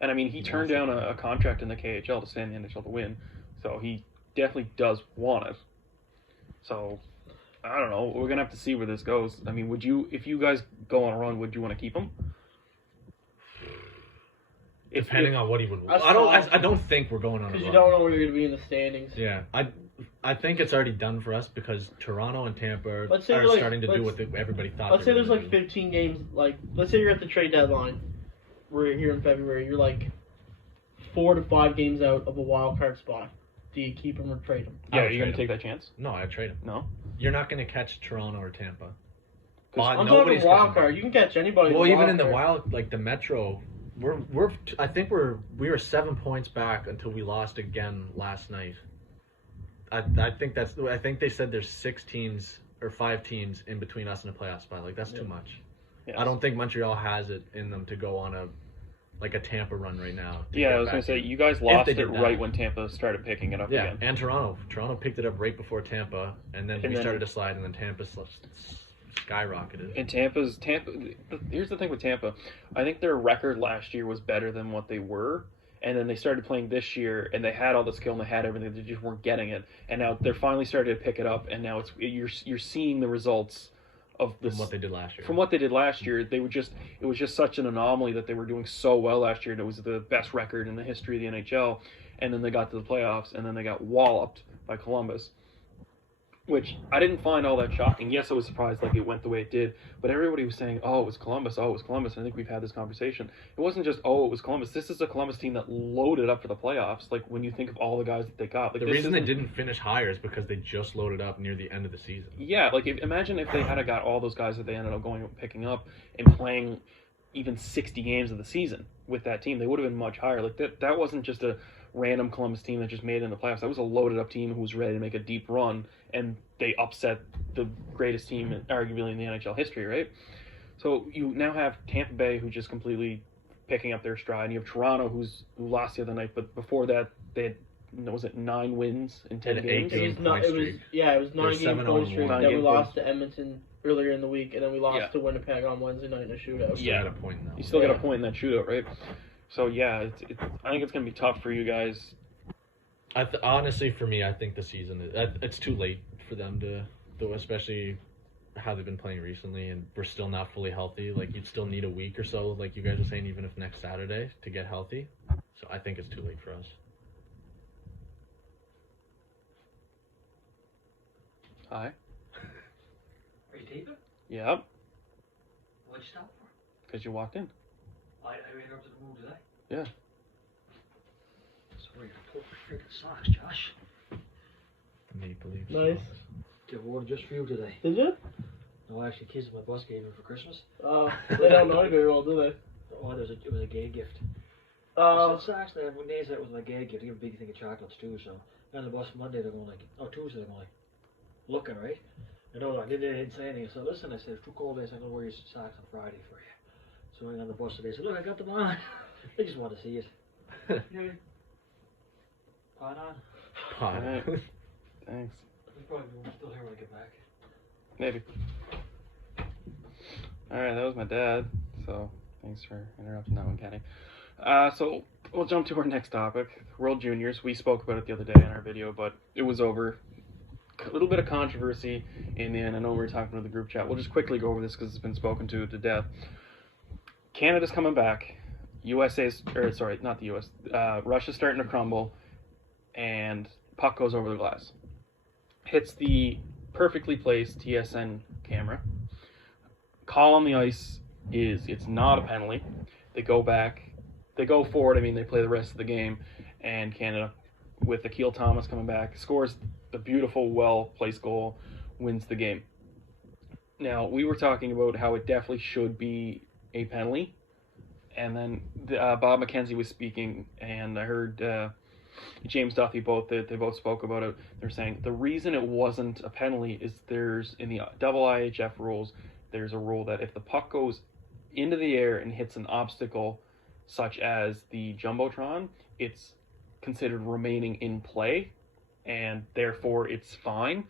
I mean, he turned down a contract in the KHL to stay in the NHL to win. So he definitely does want it. So, I don't know. We're going to have to see where this goes. I mean, if you guys go on a run, would you want to keep him? Depending on what he would want. I don't think we're going on a run. Because you don't know where you're going to be in the standings. Yeah. I think it's already done for us because Toronto and Tampa are starting to do what everybody thought. Let's say there's like 15 games. Like, let's say you're at the trade deadline. We're here in February. You're like 4 to 5 games out of a wild card spot. Do you keep him or trade him? Yeah, are you going to take that chance? No, I'd trade him. No? You're not going to catch Toronto or Tampa. I'm talking wild card. You can catch anybody. Well, even in the wild, like the Metro, I think we were 7 points back until we lost again last night. I think they said there's 6 teams or 5 teams in between us and a playoff spot. Like that's too much. Yes. I don't think Montreal has it in them to go on a Tampa run right now. Yeah, I was going to say, you guys lost it right when Tampa started picking it up again. Yeah, and Toronto. Toronto picked it up right before Tampa, and then we started to slide, and then Tampa skyrocketed. And Tampa. Here's the thing with Tampa. I think their record last year was better than what they were, and then they started playing this year, and they had all the skill and they had everything. They just weren't getting it, and now they're finally starting to pick it up, and now you're seeing the results of this, from what they did last year. From what they did last year, it was just such an anomaly that they were doing so well last year, and it was the best record in the history of the NHL. And then they got to the playoffs, and then they got walloped by Columbus, which I didn't find all that shocking. Yes, I was surprised like it went the way it did, but everybody was saying, oh, it was Columbus, and I think we've had this conversation. It wasn't just, oh, it was Columbus. This is a Columbus team that loaded up for the playoffs, like when you think of all the guys that they got. Like, the reason they didn't finish higher is because they just loaded up near the end of the season. Yeah, like imagine if they had got all those guys that they ended up picking up and playing even 60 games of the season with that team, they would have been much higher. Like that wasn't just a random Columbus team that just made it in the playoffs. That was a loaded up team who was ready to make a deep run, and they upset the greatest team arguably in the NHL history, right? So you now have Tampa Bay, who just completely picking up their stride, and you have Toronto, who lost the other night, but before that they had, was it 9 wins in 10 games? It was 9 game point streak. Then we lost to Edmonton earlier in the week, and then we lost to Winnipeg on Wednesday night in a shootout. Yeah, a point now. You still got a point in that shootout, right? So yeah, I think it's going to be tough for you guys. Honestly, for me, I think the season it's too late for them to, especially how they've been playing recently, and we're still not fully healthy. Like you'd still need a week or so, like you guys are saying, even if next Saturday to get healthy. So I think it's too late for us. Hi. Are you taping? Yep. What'd you stop for? Because you walked in. I interrupted the move, did I? Yeah. Sorry, I pulled my freaking socks, Josh. Maple Leafs. Nice. Get water just for you today. Did you? No, actually, kids at my bus gave me for Christmas. They don't know you very well, do they? No, Oh, it was a gay gift. Uh, It's actually, when they said it was my gay gift, they give a big thing of chocolates too, so. On the bus Monday, they're going like, oh, Tuesday, they're going like, looking, right? I know, they didn't say anything. So listen, I said, it's too cold days, I'm going to wear your socks on Friday for you. So I went on the bus today, I said, look, I got them on. They just want to see it. Yeah. Pot on? Alright. Thanks. They probably won't still here when I get back. Maybe. Alright, that was my dad. So, thanks for interrupting that one, Kenny. So, we'll jump to our next topic. World Juniors. We spoke about it the other day in our video, but it was over. A little bit of controversy in the end. I know we were talking to the group chat. We'll just quickly go over this because it's been spoken to death. Canada's coming back. Russia's starting to crumble, and puck goes over the glass. Hits the perfectly placed TSN camera. Call on the ice it's not a penalty. They go back, they go forward. I mean, they play the rest of the game, and Canada, with Akil Thomas coming back, scores the beautiful, well-placed goal, wins the game. Now, we were talking about how it definitely should be a penalty, and then Bob McKenzie was speaking, and I heard James Duthie they both spoke about it. They're saying the reason it wasn't a penalty is there's, in the double IHF rules, there's a rule that if the puck goes into the air and hits an obstacle such as the Jumbotron, it's considered remaining in play, and therefore it's fine.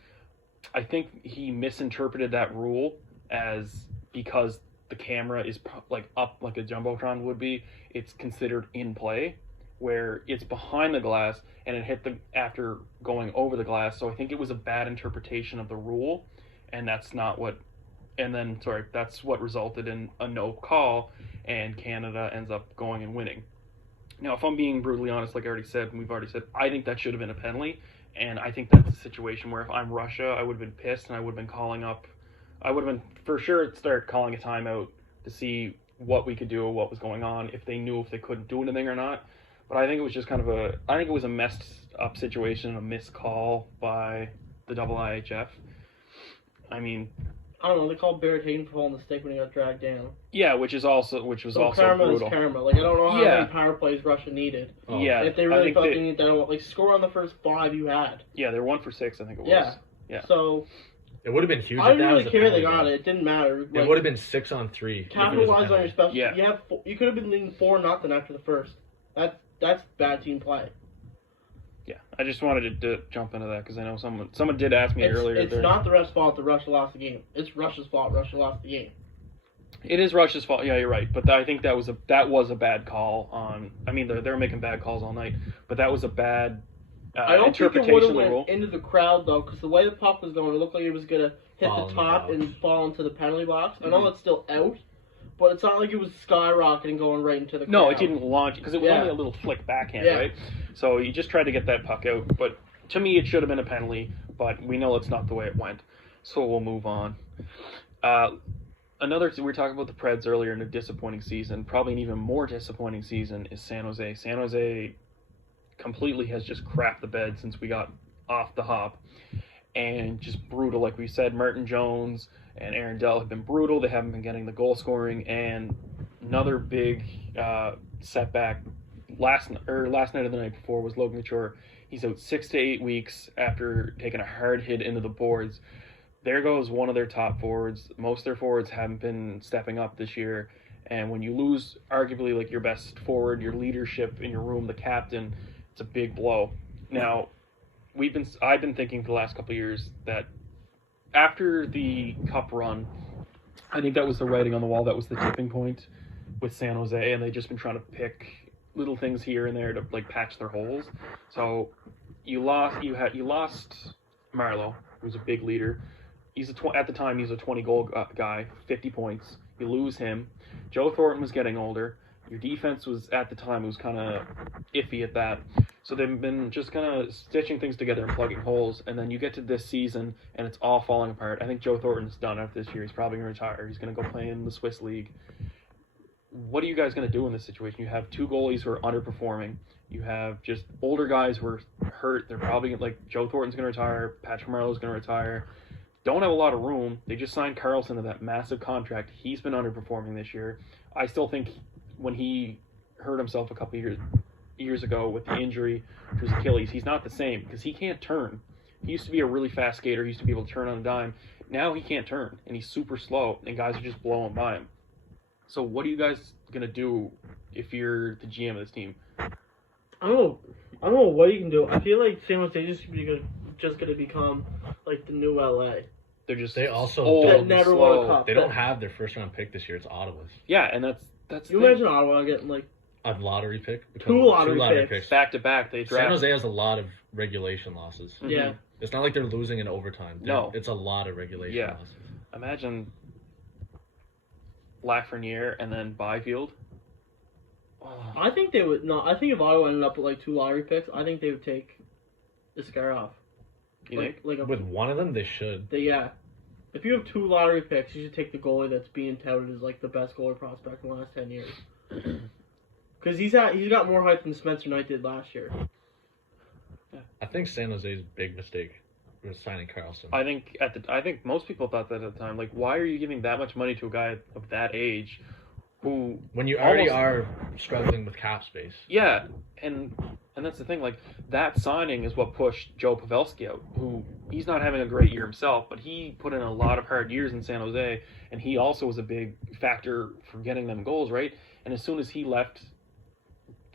I think he misinterpreted that rule as because the camera is like up like a Jumbotron would be, it's considered in play, where it's behind the glass and it hit after going over the glass. So I think it was a bad interpretation of the rule, and that's what resulted in a no call, and Canada ends up going and winning. Now, if I'm being brutally honest, like we've already said, I think that should have been a penalty, and I think that's a situation where if I'm Russia, I would have been pissed, and I would have been for sure start calling a timeout to see what we could do or what was going on, if they knew if they couldn't do anything or not. But I think it was just I think it was a messed up situation, a missed call by the double IHF. I mean, I don't know, they called Barrett Hayden for holding the stick when he got dragged down. yeah, which was also karma brutal. Is karma. Like, I don't know how many power plays Russia needed. Oh. Yeah. If they really felt they needed that, like, score on the first 5 you had. Yeah, they're 1 for 6, I think it was. Yeah. So it would have been huge. I didn't really care they got it. It didn't matter. It would have been 6-on-3. Capitalize on your special. Yeah. You could have been leading 4-0 after the first. That's bad team play. Yeah, I just wanted to jump into that because I know someone did ask me earlier. It's not the ref's fault that Russia lost the game. It's Russia's fault Russia lost the game. It is Russia's fault. Yeah, you're right. But I think that was a bad call on. I mean, they're making bad calls all night, but that was a bad I don't think it would have went into the crowd though, because the way the puck was going, it looked like it was gonna hit the top and fall into the penalty box. I know it's still out, but it's not like it was skyrocketing going right into the crowd. No, it didn't launch because it was only a little flick backhand, right? So you just tried to get that puck out. But to me, it should have been a penalty, but we know it's not the way it went. So we'll move on. We were talking about the Preds earlier in a disappointing season. Probably an even more disappointing season is San Jose. San Jose completely has just crapped the bed since we got off the hop. And just brutal, like we said. Martin Jones and Aaron Dell have been brutal. They haven't been getting the goal scoring. And another big setback last night or the night before was Logan Couture. He's out 6 to 8 weeks after taking a hard hit into the boards. There goes one of their top forwards. Most of their forwards haven't been stepping up this year. And when you lose arguably like your best forward, your leadership in your room, the captain, it's a big blow. Now, I've been thinking for the last couple of years that after the cup run, I think that was the writing on the wall. That was the tipping point with San Jose, and they've just been trying to pick little things here and there to like patch their holes. So you lost Marleau, who's a big leader. At the time he's a 20-goal guy, 50 points. You lose him. Joe Thornton was getting older. Your defense was at the time kind of iffy at that. So they've been just kind of stitching things together and plugging holes. And then you get to this season and it's all falling apart. I think Joe Thornton's done after this year. He's probably going to retire. He's going to go play in the Swiss League. What are you guys going to do in this situation? You have 2 goalies who are underperforming. You have just older guys who are hurt. They're probably like Joe Thornton's going to retire. Patrick Marleau's going to retire. Don't have a lot of room. They just signed Carlson to that massive contract. He's been underperforming this year. I still think when he hurt himself a couple years ago with the injury to his Achilles, he's not the same because he can't turn. He used to be a really fast skater. He used to be able to turn on a dime. Now he can't turn, and he's super slow, and guys are just blowing by him. So what are you guys going to do if you're the GM of this team? I don't know what you can do. I feel like San Jose is just going to become like the new LA. They also old That and never slow. won a cup. they don't have their first round pick this year. It's Ottawa's. Yeah, and that's You the thing. imagine Ottawa getting like A lottery pick. Two lottery picks. Back to back, they San draft. Jose has a lot of regulation losses. Mhm. yeah. It's not like they're losing in overtime. No. It's a lot of regulation Yeah. losses. Imagine Lafreniere and then Byfield. Oh, I think they would no. I think if Ottawa ended up with like 2 lottery picks, I think they would take Iskarov. you think? Like a, With one of them, they should. yeah. If you have 2 lottery picks, you should take the goalie that's being touted as like the best goalie prospect in the last 10 years. Because he's got more hype than Spencer Knight did last year. I think San Jose's big mistake was signing Carlson. I think most people thought that at the time. Like, why are you giving that much money to a guy of that age, who When you already almost- are struggling with cap space. Yeah, and that's the thing. Like, that signing is what pushed Joe Pavelski out. Who he's not having a great year himself, but he put in a lot of hard years in San Jose, and he also was a big factor for getting them goals, right? And as soon as he left,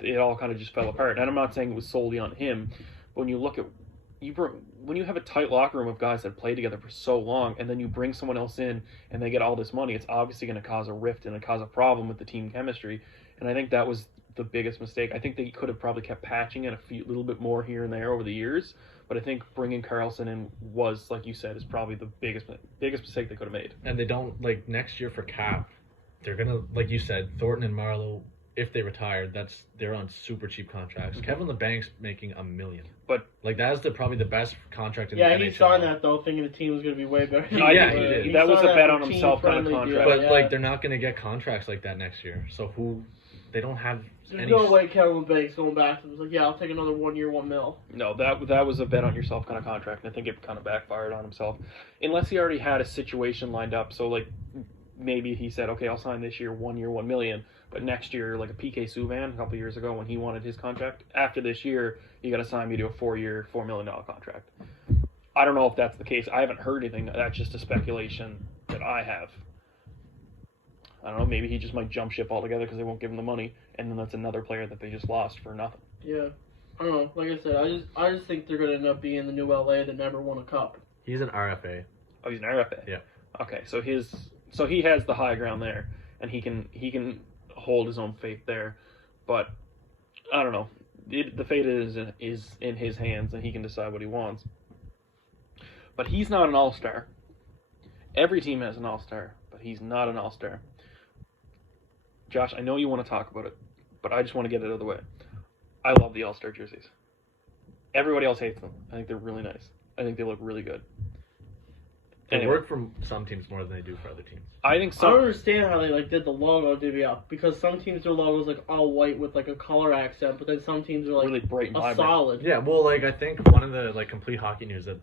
it all kind of just fell apart. And I'm not saying it was solely on him, but when you look at when you have a tight locker room of guys that play together for so long, and then you bring someone else in and they get all this money, it's obviously going to cause a rift and cause a problem with the team chemistry. And I think that was the biggest mistake. I think they could have probably kept patching it little bit more here and there over the years, but I think bringing Carlson in was, like you said, is probably the biggest mistake they could have made. And they don't, like, next year for cap, they're going to, like you said, Thornton and Marlowe, if they retire, they're on super cheap contracts. Mhm. Kevin LeBank's making $1 million. But like, that is probably the best contract in the Yeah, NHL. he signed that though, thinking the team was going to be way better. Yeah, he did. That was signed a bet for on himself kind of team-friendly contract. deal, But yeah. like, they're not going to get contracts like that next year. So they don't have There's any. no way Kevin Bank's going back to was like, yeah, I'll take another 1 year, $1 million. no, that was a bet on yourself kind of contract, and I think it kind of backfired on himself. Unless he already had a situation lined up, so like maybe he said, okay, I'll sign this year, $1 million, but next year, like a PK Subban a couple years ago when he wanted his contract, after this year, you got to sign me to a 4-year, $4 million contract. I don't know if that's the case. I haven't heard anything. That's just a speculation that I have. I don't know. Maybe he just might jump ship altogether because they won't give him the money, and then that's another player that they just lost for nothing. Yeah. I don't know. Like I said, I just think they're going to end up being the new LA that never won a cup. He's an RFA. Oh, he's an RFA. Yeah. Okay, so he has the high ground there, and he can hold his own fate there, but I don't know. The fate is in his hands, and he can decide what he wants. But he's not an all-star. Every team has an all-star, but he's not an all-star. Josh, I know you want to talk about it, but I just want to get it out of the way. I love the all-star jerseys. Everybody else hates them. I think they're really nice. I think they look really good. They Anyway. work for some teams more than they do for other teams. I think I some. don't understand how they did the logo divvy up because some teams their logo's all white with a color accent, but then some teams are really bright and a vibrant. solid. Yeah, well, I think one of the complete hockey news that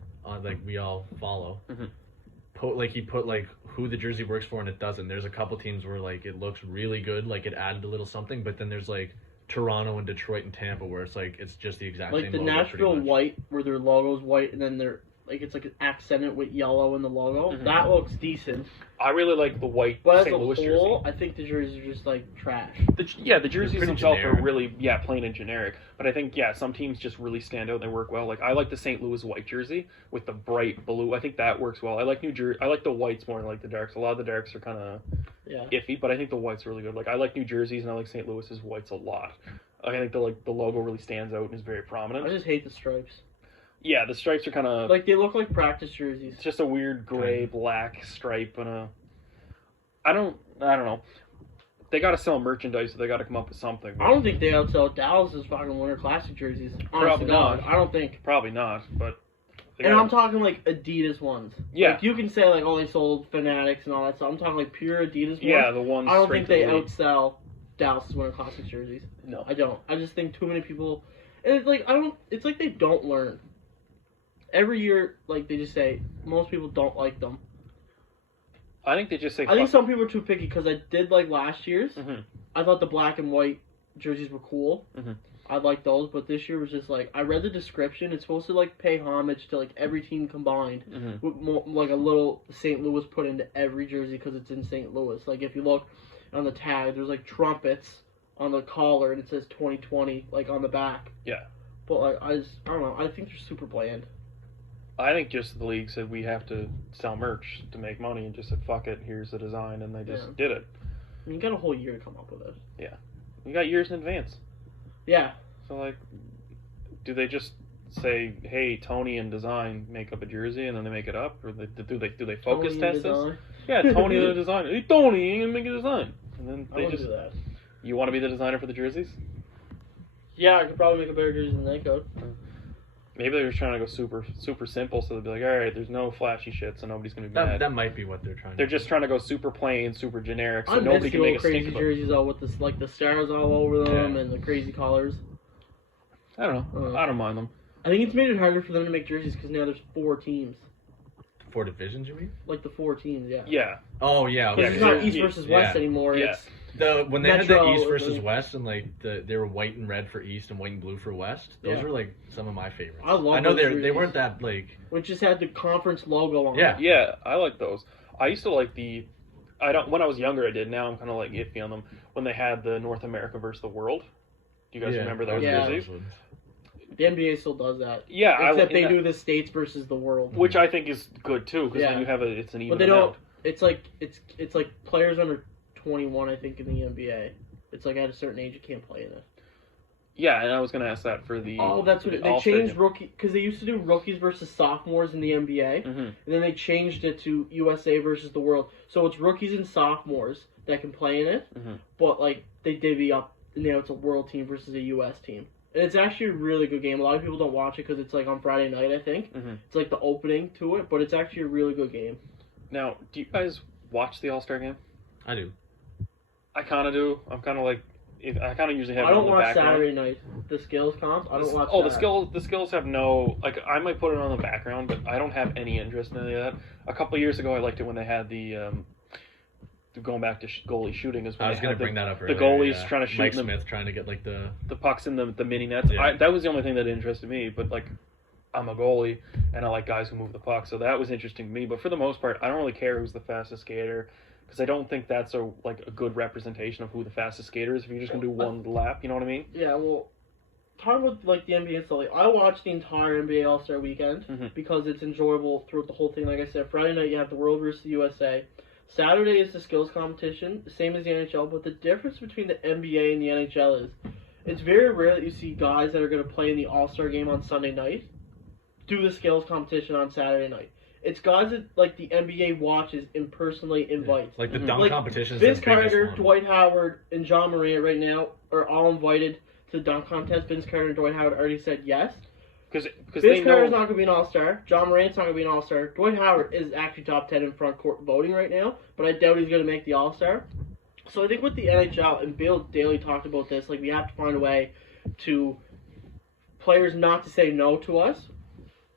we all follow, Mhm. he put who the jersey works for and it doesn't. There's a couple teams where it looks really good, it added a little something, but then there's Toronto and Detroit and Tampa where it's just the exact same The logo, pretty Nashville much. white where their logo's white and then they're it's accented with yellow in the logo. Mhm. That looks decent. I really like the white But as St. a Louis whole, jersey. I think the jerseys are just trash. The jerseys pretty themselves generic. are really plain and generic. But I think some teams just really stand out. They work well. I like the St. Louis white jersey with the bright blue. I think that works well. I like New Jersey. I like the whites more than I like the darks. A lot of the darks are kind of Yeah. iffy, but I think the whites are really good. I like New Jersey's and I like St. Louis's whites a lot. I think the logo really stands out and is very I prominent. just hate the stripes. Yeah, the stripes are kind of They look like practice jerseys. it's just a weird gray black stripe and a. I don't know. They got to sell merchandise, so they got to come up with something. I don't think they outsell Dallas's fucking Winter Classic jerseys. Honest Probably to God. not. I don't think. Probably not, but. they And gotta- I'm talking Adidas ones. Yeah. You can say they sold Fanatics and all that stuff. I'm talking pure Adidas ones. Yeah, the ones. I don't straight think to they the league. outsell Dallas's Winter Classic jerseys. No. I don't. I just think too many people. And it's I don't. It's they don't learn. Every year, they just say most people don't like them. I think they just say. I think some people are too picky because I did like last year's. Mm-hmm. I thought the black and white jerseys were cool. Mm-hmm. I like those, but this year was just like I read the description. It's supposed to like pay homage to like every team combined, Mm-hmm. with more, like a little St. Louis put into every jersey because it's in St. Louis. Like if you look on the tag, there's like trumpets on the collar and it says 2020 like on the back. Yeah. But like I don't know. I think they're super bland. I think just the league said we have to sell merch to make money and just said fuck it, here's the design, and they just did it. I mean, you got a whole year to come up with it. Yeah. You got years in advance. Yeah. So like, do they just say, "Hey, Tony and design make up a jersey," and then they make it up, or do they focus Tony test this? design. Yeah, Tony the designer. Hey, Tony, you gonna make a design, and then I they want to just. do that. You want to be the designer for the jerseys? Yeah, I could probably make a better jersey than they could. Maybe they're just trying to go super simple, so they'll be like, all right, there's no flashy shit, so nobody's gonna be mad. That might be what they're trying. They're to just do. trying to go super plain, super generic, so I nobody miss the can make old a stink crazy of it. jerseys all with this like the stars all over them Yeah. and the crazy collars. I don't know. I don't mind them. I think it's made it harder for them to make jerseys because now there's 4 teams. 4 divisions, you mean? Like the 4 teams, yeah. Yeah. Oh yeah. Because Yeah, it's not yeah, East versus West anymore. yeah. It's When they had the Metro, East versus like- West and like they were white and red for East and white and blue for West. Those Yeah. were like some of my favorites. I love I know those they jerseys. weren't that like. which just had the conference logo on Yeah. it. Yeah, I like those. I used to like when I was younger I did. Now I'm kind of like iffy on them. When they had the North America versus the World. Do you guys remember those Yeah. jerseys? The NBA still does that. Yeah, Except they yeah. do the states versus the world. Which I think is good too, because Yeah. then you have it's an even But they amount. don't. It's like it's like players under 21, I think, in the NBA. It's like at a certain age you can't play in it. Yeah, and I was gonna ask that for the. Oh, that's what the they All-Star changed game. rookie because they used to do rookies versus sophomores in the NBA, Mhm. and then they changed it to USA versus the world. So it's rookies and sophomores that can play in it, Mhm. but like they divvy up, and now it's a world team versus a US team. And it's actually a really good game. A lot of people don't watch it because it's like on Friday night, I think. Mhm. It's like the opening to it, but it's actually a really good game. Now, do you guys watch the All-Star game? I do. I kind of do. I'm kind of like, I kind of usually have I it don't in the watch background. Saturday night. The skills comp, I don't watch Oh, that. the skills have no, like, I might put it on the background, but I don't have any interest in any of that. A couple of years ago, I liked it when they had going back to goalie shooting is when I was they gonna had bring that up the earlier. goalies yeah. trying to shoot Mike them, Smith trying to get like the pucks in the mini nets. Yeah. That was the only thing that interested me, but like, I'm a goalie, and I like guys who move the puck, so that was interesting to me. But for the most part, I don't really care who's the fastest skater, because I don't think that's a good representation of who the fastest skater is if you're just gonna do one lap. You know what I mean? Yeah, well, talking about like the NBA and stuff, like, I watched the entire NBA All-Star Weekend Mhm. because it's enjoyable throughout the whole thing. Like I said, Friday night you have the World versus the USA. Saturday is the skills competition, same as the NHL, but the difference between the NBA and the NHL is it's very rare that you see guys that are going to play in the All-Star game on Sunday night do the skills competition on Saturday night. It's guys that like the NBA watches and personally invites. like the Mhm. dunk Like, competition. Vince the biggest Carter, one. Dwight Howard, and John Morant right now are all invited to the dunk contest. Vince Carter and Dwight Howard already said yes. Because Vince they Carter's know. not going to be an All-Star. John Morant's not going to be an All-Star. Dwight Howard is actually top 10 in front court voting right now, but I doubt he's going to make the All-Star. So I think with the NHL, and Bill Daly talked about this, like we have to find a way to players not to say no to us,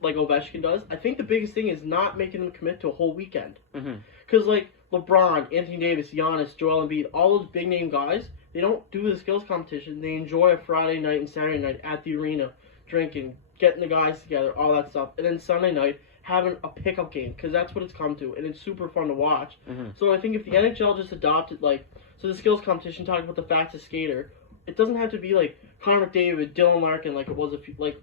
like Ovechkin does. I think the biggest thing is not making them commit to a whole weekend. Mhm. Because, like, LeBron, Anthony Davis, Giannis, Joel Embiid, all those big-name guys, they don't do the skills competition. They enjoy a Friday night and Saturday night at the arena, drinking, getting the guys together, all that stuff. And then Sunday night, having a pickup game, because that's what it's come to, and it's super fun to watch. Mhm. So I think if the NHL just adopted, like, so the skills competition, talking about the fastest skater, it doesn't have to be, like, Connor McDavid, Dylan Larkin, like it was a few, like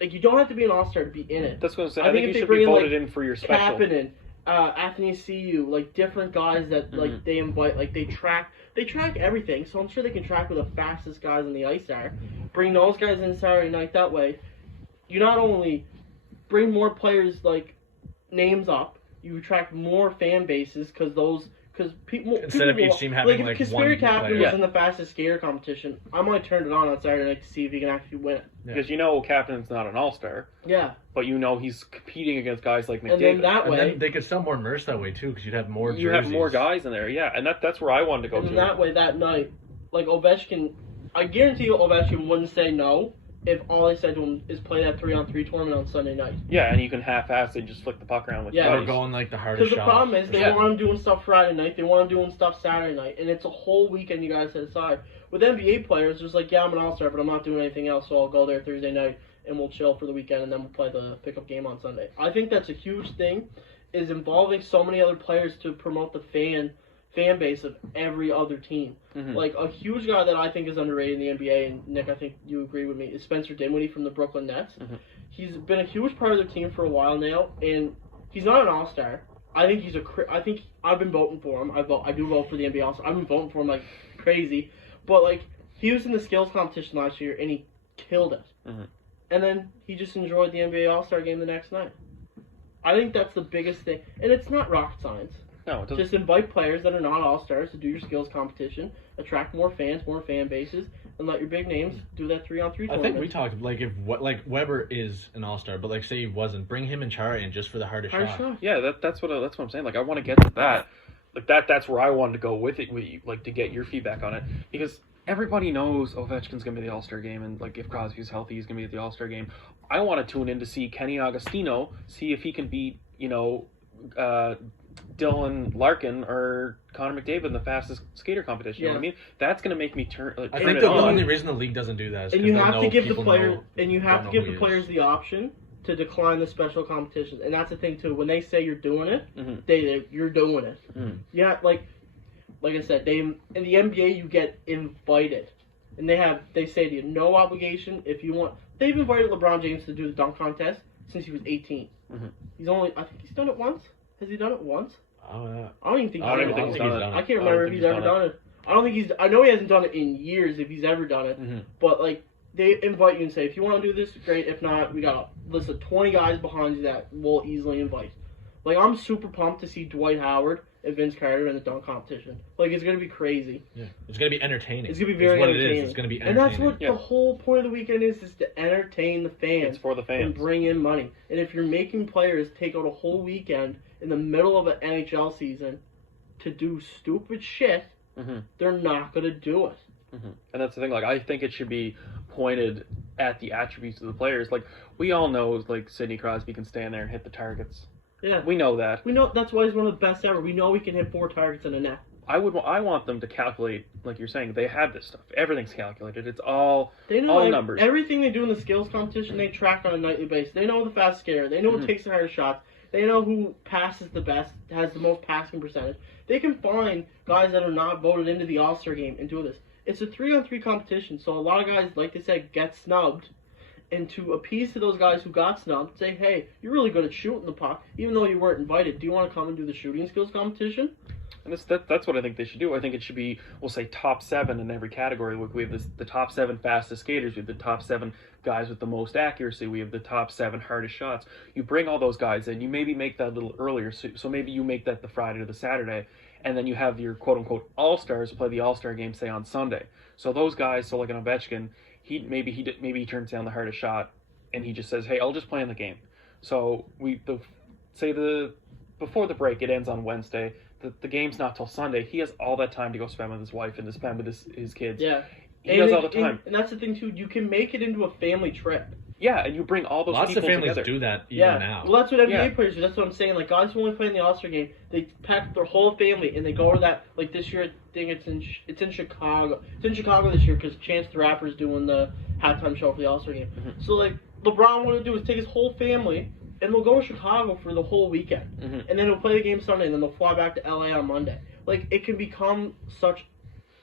you don't have to be an All-Star to be in it. That's what I'm saying. I I think think if you they should bring be in, like, voted in for your special. Kapanen, Anthony CU, like different guys that like Mhm. they invite, like they track everything. So I'm sure they can track who the fastest guys on the ice are. Bring those guys in Saturday night. That way, you not only bring more players like names up, you attract more fan bases because people Instead of each team having, like, if one Kasperi Kapanen player. was Yeah. in the fastest skater competition, I might turn it on Saturday night to see if he can actually win it. Because you know Captain's not an all-star, Yeah, but you know he's competing against guys like and then McDavid. that And way. then they could sell more merch that way too, because you'd have more. You have more jerseys. guys in there, yeah, and that's where I wanted to go And to. then that way, that night, like Ovechkin, I guarantee you Ovechkin wouldn't say no if all I said to him is play that 3-on-3 tournament on Sunday night. Yeah, and you can half-ass it, just flick the puck around with Yeah. your Or buddies. going like the hardest Because the shot. problem is they Yeah. want him doing stuff Friday night, they want him doing stuff Saturday night, and it's a whole weekend you guys set aside. With NBA players, there's like, yeah, I'm an all-star, but I'm not doing anything else, so I'll go there Thursday night and we'll chill for the weekend, and then we'll play the pickup game on Sunday. I think that's a huge thing, is involving so many other players to promote the fan base of every other team. Mhm. Like, a huge guy that I think is underrated in the NBA, and Nick, I think you agree with me, is Spencer Dinwiddie from the Brooklyn Nets. Mhm. He's been a huge part of their team for a while now, and he's not an all-star. I think I think I've been voting for him. I do vote for the NBA All-Star. I've been voting for him like crazy. But, like, he was in the skills competition last year, and he killed it. Mhm. And then he just enjoyed the NBA All-Star game the next night. I think that's the biggest thing. And it's not rocket science. No, it doesn't. Just invite players that are not all-stars to do your skills competition, attract more fans, more fan bases, and let your big names do that 3-on-3 I tournament. think we talked like if like Weber is an all-star, but like say he wasn't, bring him and Chara in just for the hardest Hard shot. shot. Yeah, that's what I'm saying. Like, I want to get to that. Like that's where I wanted to go with it, with you, like to get your feedback on it, because everybody knows Ovechkin's gonna be the All-Star game, and like if Crosby's healthy, he's gonna be at the All-Star game. I want to tune in to see Kenny Agostino, see if he can beat Dylan Larkin or Connor McDavid in the fastest skater competition. You know what I mean? That's gonna make me turn. I turn think it the on. only reason the league doesn't do that is And because you they'll have know to give the people player, know- and you don't have know to give who the he players is. the option to decline the special competitions, and that's the thing too. When they say you're doing it, Mhm. you're doing it. Mhm. Yeah, like I said, in the NBA you get invited, and they say to you no obligation if you want. They've invited LeBron James to do the dunk contest since he was 18. Mhm. I think he's done it once. Has he done it once? Oh yeah. I don't even think I don't he's even done think it. he's done it. I can't I don't remember if think he's he's ever done done it. I don't think he's. I know he hasn't done it in years if he's ever done it. Mhm. But like they invite you and say, if you want to do this, great. If not, we got a list of 20 guys behind you that we'll easily invite. Like I'm super pumped to see Dwight Howard and Vince Carter in the dunk competition. Like it's gonna be crazy. Yeah. It's gonna be entertaining. It's gonna be very what entertaining. It is. It's gonna be And entertaining. that's what Yeah. the whole point of the weekend is to entertain the fans. It's for the And fans. bring in money. And if you're making players take out a whole weekend in the middle of an NHL season to do stupid shit, Mhm. they're not gonna do it. Mhm. And that's the thing. Like, I think it should be pointed at the attributes of the players. Like, we all know, like, Sidney Crosby can stand there and hit the targets. Yeah. We know that. We know that's why he's one of the best ever. We know he can hit 4 targets in a net. I want them to calculate, like you're saying. They have this stuff. Everything's calculated. It's all They know all numbers. everything they do in the skills competition. They track on a nightly basis. They know the fast skater. They know who Mhm. takes the hardest shots. They know who passes the best, has the most passing percentage. They can find guys that are not voted into the All-Star game and do this. It's a 3-on-3 competition, so a lot of guys, like they said, get snubbed. And to appease to those guys who got snubbed, say, hey, you're really good at shooting the puck, even though you weren't invited. Do you want to come and do the shooting skills competition? And that's what I think they should do. I think it should be, we'll say, top 7 in every category. Like, we have the top 7 fastest skaters. We have the top 7 guys with the most accuracy. We have the top 7 hardest shots. You bring all those guys in. You maybe make that a little earlier. So maybe you make that the Friday or the Saturday. And then you have your quote-unquote all-stars play the all-star game, say, on Sunday. So those guys, so like an Ovechkin, maybe he turns down the hardest shot, and he just says, hey, I'll just play in the game. So before the break, it ends on Wednesday. The game's not till Sunday. He has all that time to go spend with his wife and to spend with his kids. Yeah. He does all the time. And that's the thing, too. You can make it into a family trip. Yeah, and you bring all those Lots of people families together. do that even Yeah. now. Well, that's what NBA Yeah. players do. That's what I'm saying. Like, guys who only play in the All-Star game, they pack their whole family, and they go to that. Like, this year, I think it's in Chicago. It's in Chicago this year because Chance the Rapper's doing the halftime show for the All-Star game. Mhm. So, like, LeBron, what he'll do is take his whole family, and they'll go to Chicago for the whole weekend. Mhm. And then he'll play the game Sunday, and then they'll fly back to LA on Monday. Like, it can become such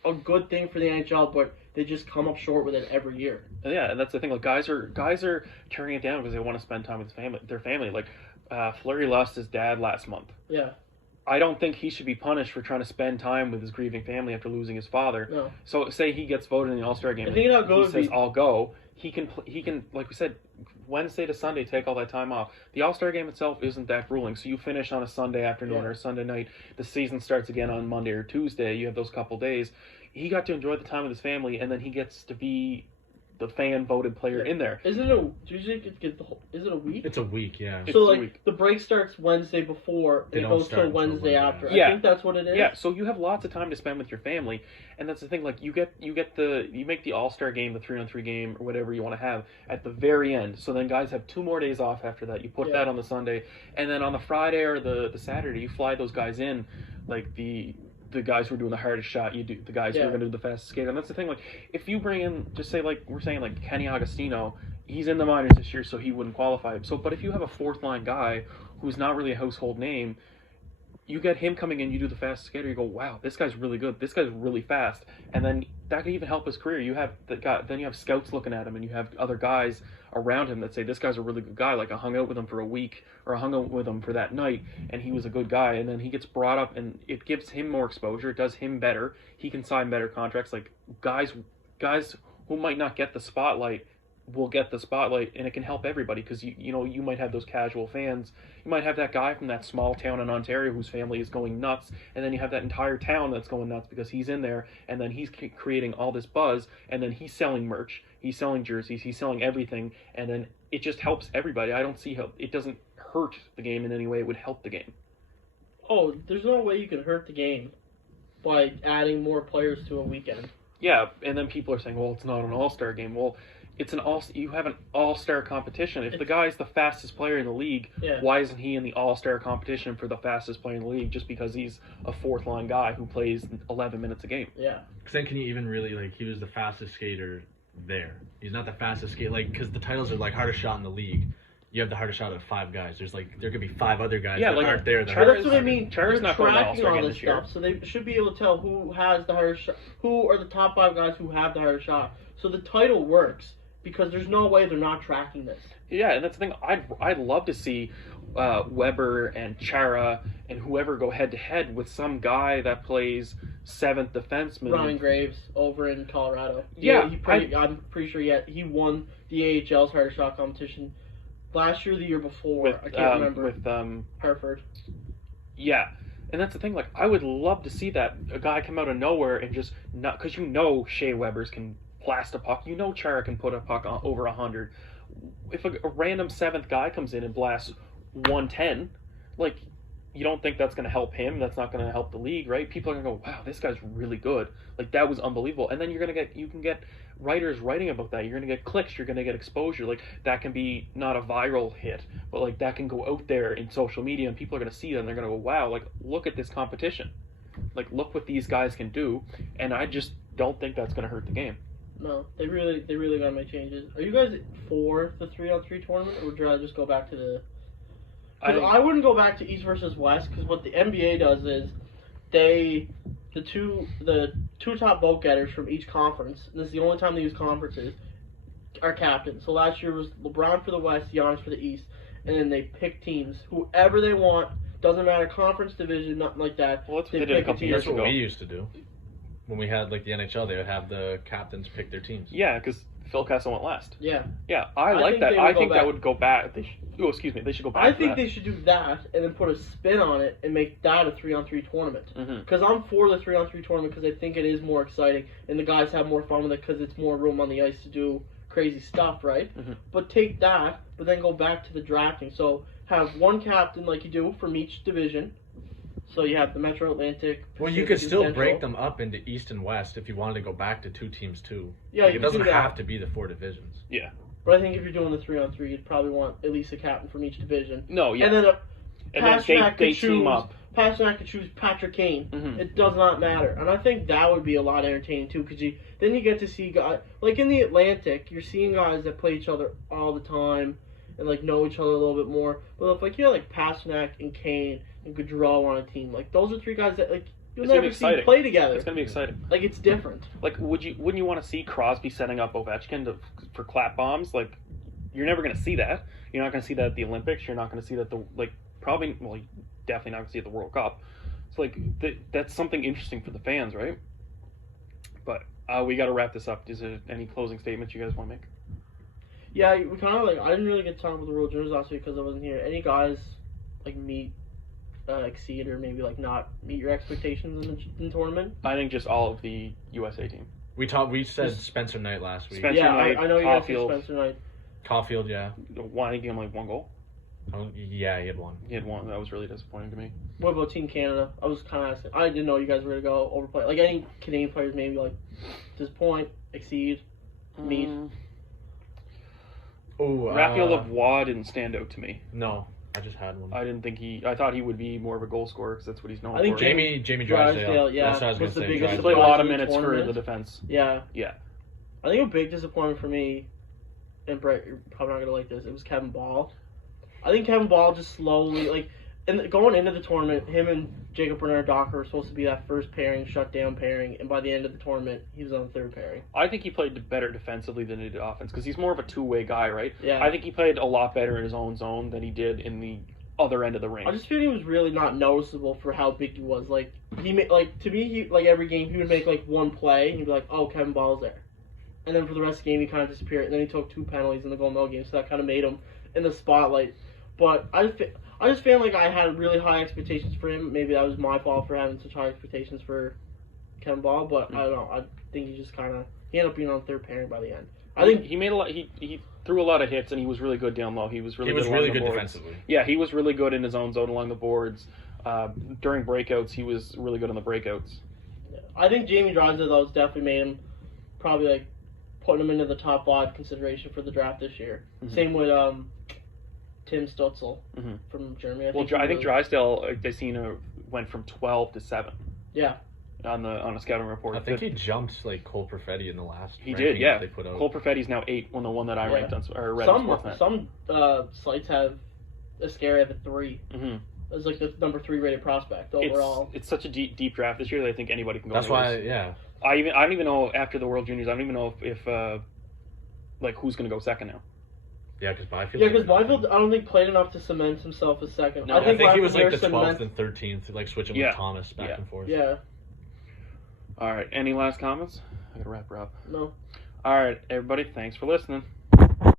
a good thing for the NHL, but they just come up short with it every year. Yeah, and that's the thing. Like, guys are turning it down because they want to spend time with their family. Like, Fleury lost his dad last month. Yeah. I don't think he should be punished for trying to spend time with his grieving family after losing his father. No. So, say he gets voted in the All-Star game. I think how and good he would says, be- "I'll go." He can, like we said, Wednesday to Sunday, take all that time off. The All-Star game itself isn't that grueling. So you finish on a Sunday afternoon Yeah. or a Sunday night. The season starts again on Monday or Tuesday. You have those couple days. He got to enjoy the time with his family, and then he gets to be the fan voted player in there. Isn't it? Usually it gets the whole. Is it a week? It's a week, yeah. It's So a like week. the break starts Wednesday before They and it don't goes start till until Wednesday Monday. after. Yeah. I think that's what it is. Yeah, so you have lots of time to spend with your family, and that's the thing. Like you make the All-Star game, the 3-on-3 game, or whatever you want to have at the very end. So then guys have 2 more days off after that. You put that on the Sunday, and then on the Friday or the Saturday, you fly those guys in, like the guys who are doing the hardest shot. You do the guys who are going to do the fastest skate, and that's the thing. Like if you bring in, just say like we're saying like Kenny Agostino, he's in the minors this year, so he wouldn't qualify. So, but if you have a 4th line guy who's not really a household name, you get him coming in, you do the fastest skater, you go, wow, this guy's really good, this guy's really fast, and then that could even help his career. You have then you have scouts looking at him, and you have other guys around him that say this guy's a really good guy. Like I hung out with him for a week, or I hung out with him for that night, and he was a good guy. And then he gets brought up, and it gives him more exposure. It does him better. He can sign better contracts. Like guys who might not get the spotlight will get the spotlight, and it can help everybody because you might have those casual fans. You might have that guy from that small town in Ontario whose family is going nuts, and then you have that entire town that's going nuts because he's in there, and then he's creating all this buzz, and then he's selling merch, he's selling jerseys, he's selling everything, and then it just helps everybody. I don't see how it doesn't hurt the game in any way. It would help the game. Oh, there's no way you can hurt the game by adding more players to a weekend. Yeah, and then people are saying, well, it's not an all-star game. Well, you have an all-star competition. If the guy's the fastest player in the league, why isn't he in the all-star competition for the fastest player in the league just because he's a 4th line guy who plays 11 minutes a game? Yeah. Because then can you even really, like, he was the fastest skater there. He's not the fastest skater, like, because the titles are, like, hardest shot in the league. You have the hardest shot of 5 guys. There could be 5 other guys that aren't there. But that's what I mean. Chara's not going to tracking All-Star all game this this year. stuff, so they should be able to tell who has the hardest shot, who are the top 5 guys who have the hardest shot. So the title works. Because there's no way they're not tracking this. Yeah, and that's the thing. I'd love to see Weber and Chara and whoever go head to head with some guy that plays 7th defenseman. Ryan Graves over in Colorado. Yeah, I'm pretty sure he won the AHL's hardest shot competition last year or the year before. I can't remember. With Hartford. Yeah. And that's the thing, like, I would love to see that. A guy come out of nowhere and just not, because Shea Weber's can blast a puck. Chara can put a puck on over 100. If a random 7th guy comes in and blasts 110, like, you don't think that's going to help him? That's not going to help the league, right? People are going to go, wow, this guy's really good. Like, that was unbelievable. And then you can get writers writing about that. You're going to get clicks. You're going to get exposure. Like, that can be not a viral hit, but, like, that can go out there in social media, and people are going to see that, and they're going to go, wow, like, look at this competition. Like, look what these guys can do. And I just don't think that's going to hurt the game. No, they really gotta make changes. Are you guys for the 3-on-3 tournament, or would you rather just go back to the? I wouldn't go back to East versus West, because what the NBA does is the two top vote getters from each conference, and this is the only time they use conferences, are captains. So last year was LeBron for the West, Giannis for the East, and then they pick teams, whoever they want. Doesn't matter conference, division, nothing like that. Well, that's what they did a couple years ago. That's what we used to do. When we had, like, the NHL, they would have the captains pick their teams. Yeah, because Phil Kessel went last. Yeah. Yeah, I like that. I think that would go back. They should go back. I think they should do that and then put a spin on it and make that a 3-on-3 tournament. Because I'm for the 3-on-3 tournament because I think it is more exciting and the guys have more fun with it because it's more room on the ice to do crazy stuff, right? But take that, but then go back to the drafting. So have one captain like you do from each division. So you have the Metro Atlantic. Well, you could still break them up into East and West if you wanted to go back to 2 teams too. Yeah, like, it doesn't have to be the 4 divisions. Yeah. But I think if you're doing the 3-on-3, you'd probably want at least a captain from each division. No, yeah. And then they team up. Pasternak could choose Patrick Kane. It does not matter. And I think that would be a lot entertaining too, because then you get to see guys like in the Atlantic. You're seeing guys that play each other all the time and like know each other a little bit more. But if like you have like Pasternak and Kane and Gaudreau on a team, like those are 3 guys that like you'll never see play together. It's gonna be exciting. Like it's different. Like wouldn't you want to see Crosby setting up Ovechkin for clap bombs? Like you're never gonna see that. You're not gonna see that at the Olympics. You're not gonna see that definitely not gonna see it at the World Cup. So like that's something interesting for the fans, right? But we got to wrap this up. Is there any closing statements you guys want to make? Yeah, we kind of like. I didn't really get to talk about the World Juniors last week because I wasn't here. Any guys like exceed or maybe like not meet your expectations in the tournament? I think just all of the USA team. We said Spencer Knight last week. Spencer Yeah, Knight, I know you guys said Caulfield. Spencer Knight. Caulfield, yeah. Why did he give him like 1 goal? Oh, yeah, he had one. He had 1. That was really disappointing to me. What about Team Canada? I was kind of asking. I didn't know you guys were going to go overplay. Like, any Canadian players maybe, like, disappoint, exceed, meet. Oh, Raphael Lavoie didn't stand out to me. No, I just had one. I thought he would be more of a goal scorer because that's what he's known I think for. Jamie Drysdale, yeah, That's what I was was gonna the say. biggest He Drysdale. played a lot of in the minutes for tournament. the defense. Yeah. Yeah. I think a big disappointment for me, and Brett, you're probably not going to like this, it was Kevin Ball. I think Kevin Ball just slowly, like, and going into the tournament, him and Jacob Bernard-Docker were supposed to be that first pairing, shutdown pairing, and by the end of the tournament, he was on the third pairing. I think he played better defensively than he did offense because he's more of a two-way guy, right? Yeah. I think he played a lot better in his own zone than he did in the other end of the ring. I just feel he was really not noticeable for how big he was. Like, he made, like, to me, he, like, every game, he would make, like, one play, and you'd be like, oh, Kevin Ball's there. And then for the rest of the game, he kind of disappeared, and then he took 2 penalties in the Golden Medal game, so that kind of made him in the spotlight. But I just feel like I had really high expectations for him. Maybe that was my fault for having such high expectations for Kevin Ball, but I don't know. I think he just he ended up being on third pairing by the end. I think he made a lot. He threw a lot of hits and he was really good down low. He was really good along the boards. defensively. Yeah, he was really good in his own zone along the boards. During breakouts, he was really good on the breakouts. I think Jamie Drysdale though has definitely made him probably like putting him into the top 5 consideration for the draft this year. Mhm. Same with Tim Stutzel Mhm. from Germany. I think Drysdale, I seen went from 12 to 7. Yeah. On a scouting report. I think he jumped like Cole Perfetti in the last. He ranking did, yeah. that They put out. Cole Perfetti's now 8 on the one that I Yeah. ranked on or read on Sportsnet. Some sites have Escari at 3. Mm-hmm. It's like the number 3 rated prospect overall. It's such a deep draft this year that I think anybody can go. That's anyways. why, yeah. I don't even know after the World Juniors. I don't even know if like who's going to go second now. Yeah, because Byfield. Yeah, because Byfield, I don't think played enough to cement himself as second. No, I think he was like the Byfield 12th and 13th, like switching Yeah. with Thomas back Yeah. and forth. Yeah, All right. Any last comments? I gotta wrap her up. no. All right, everybody. Thanks for listening.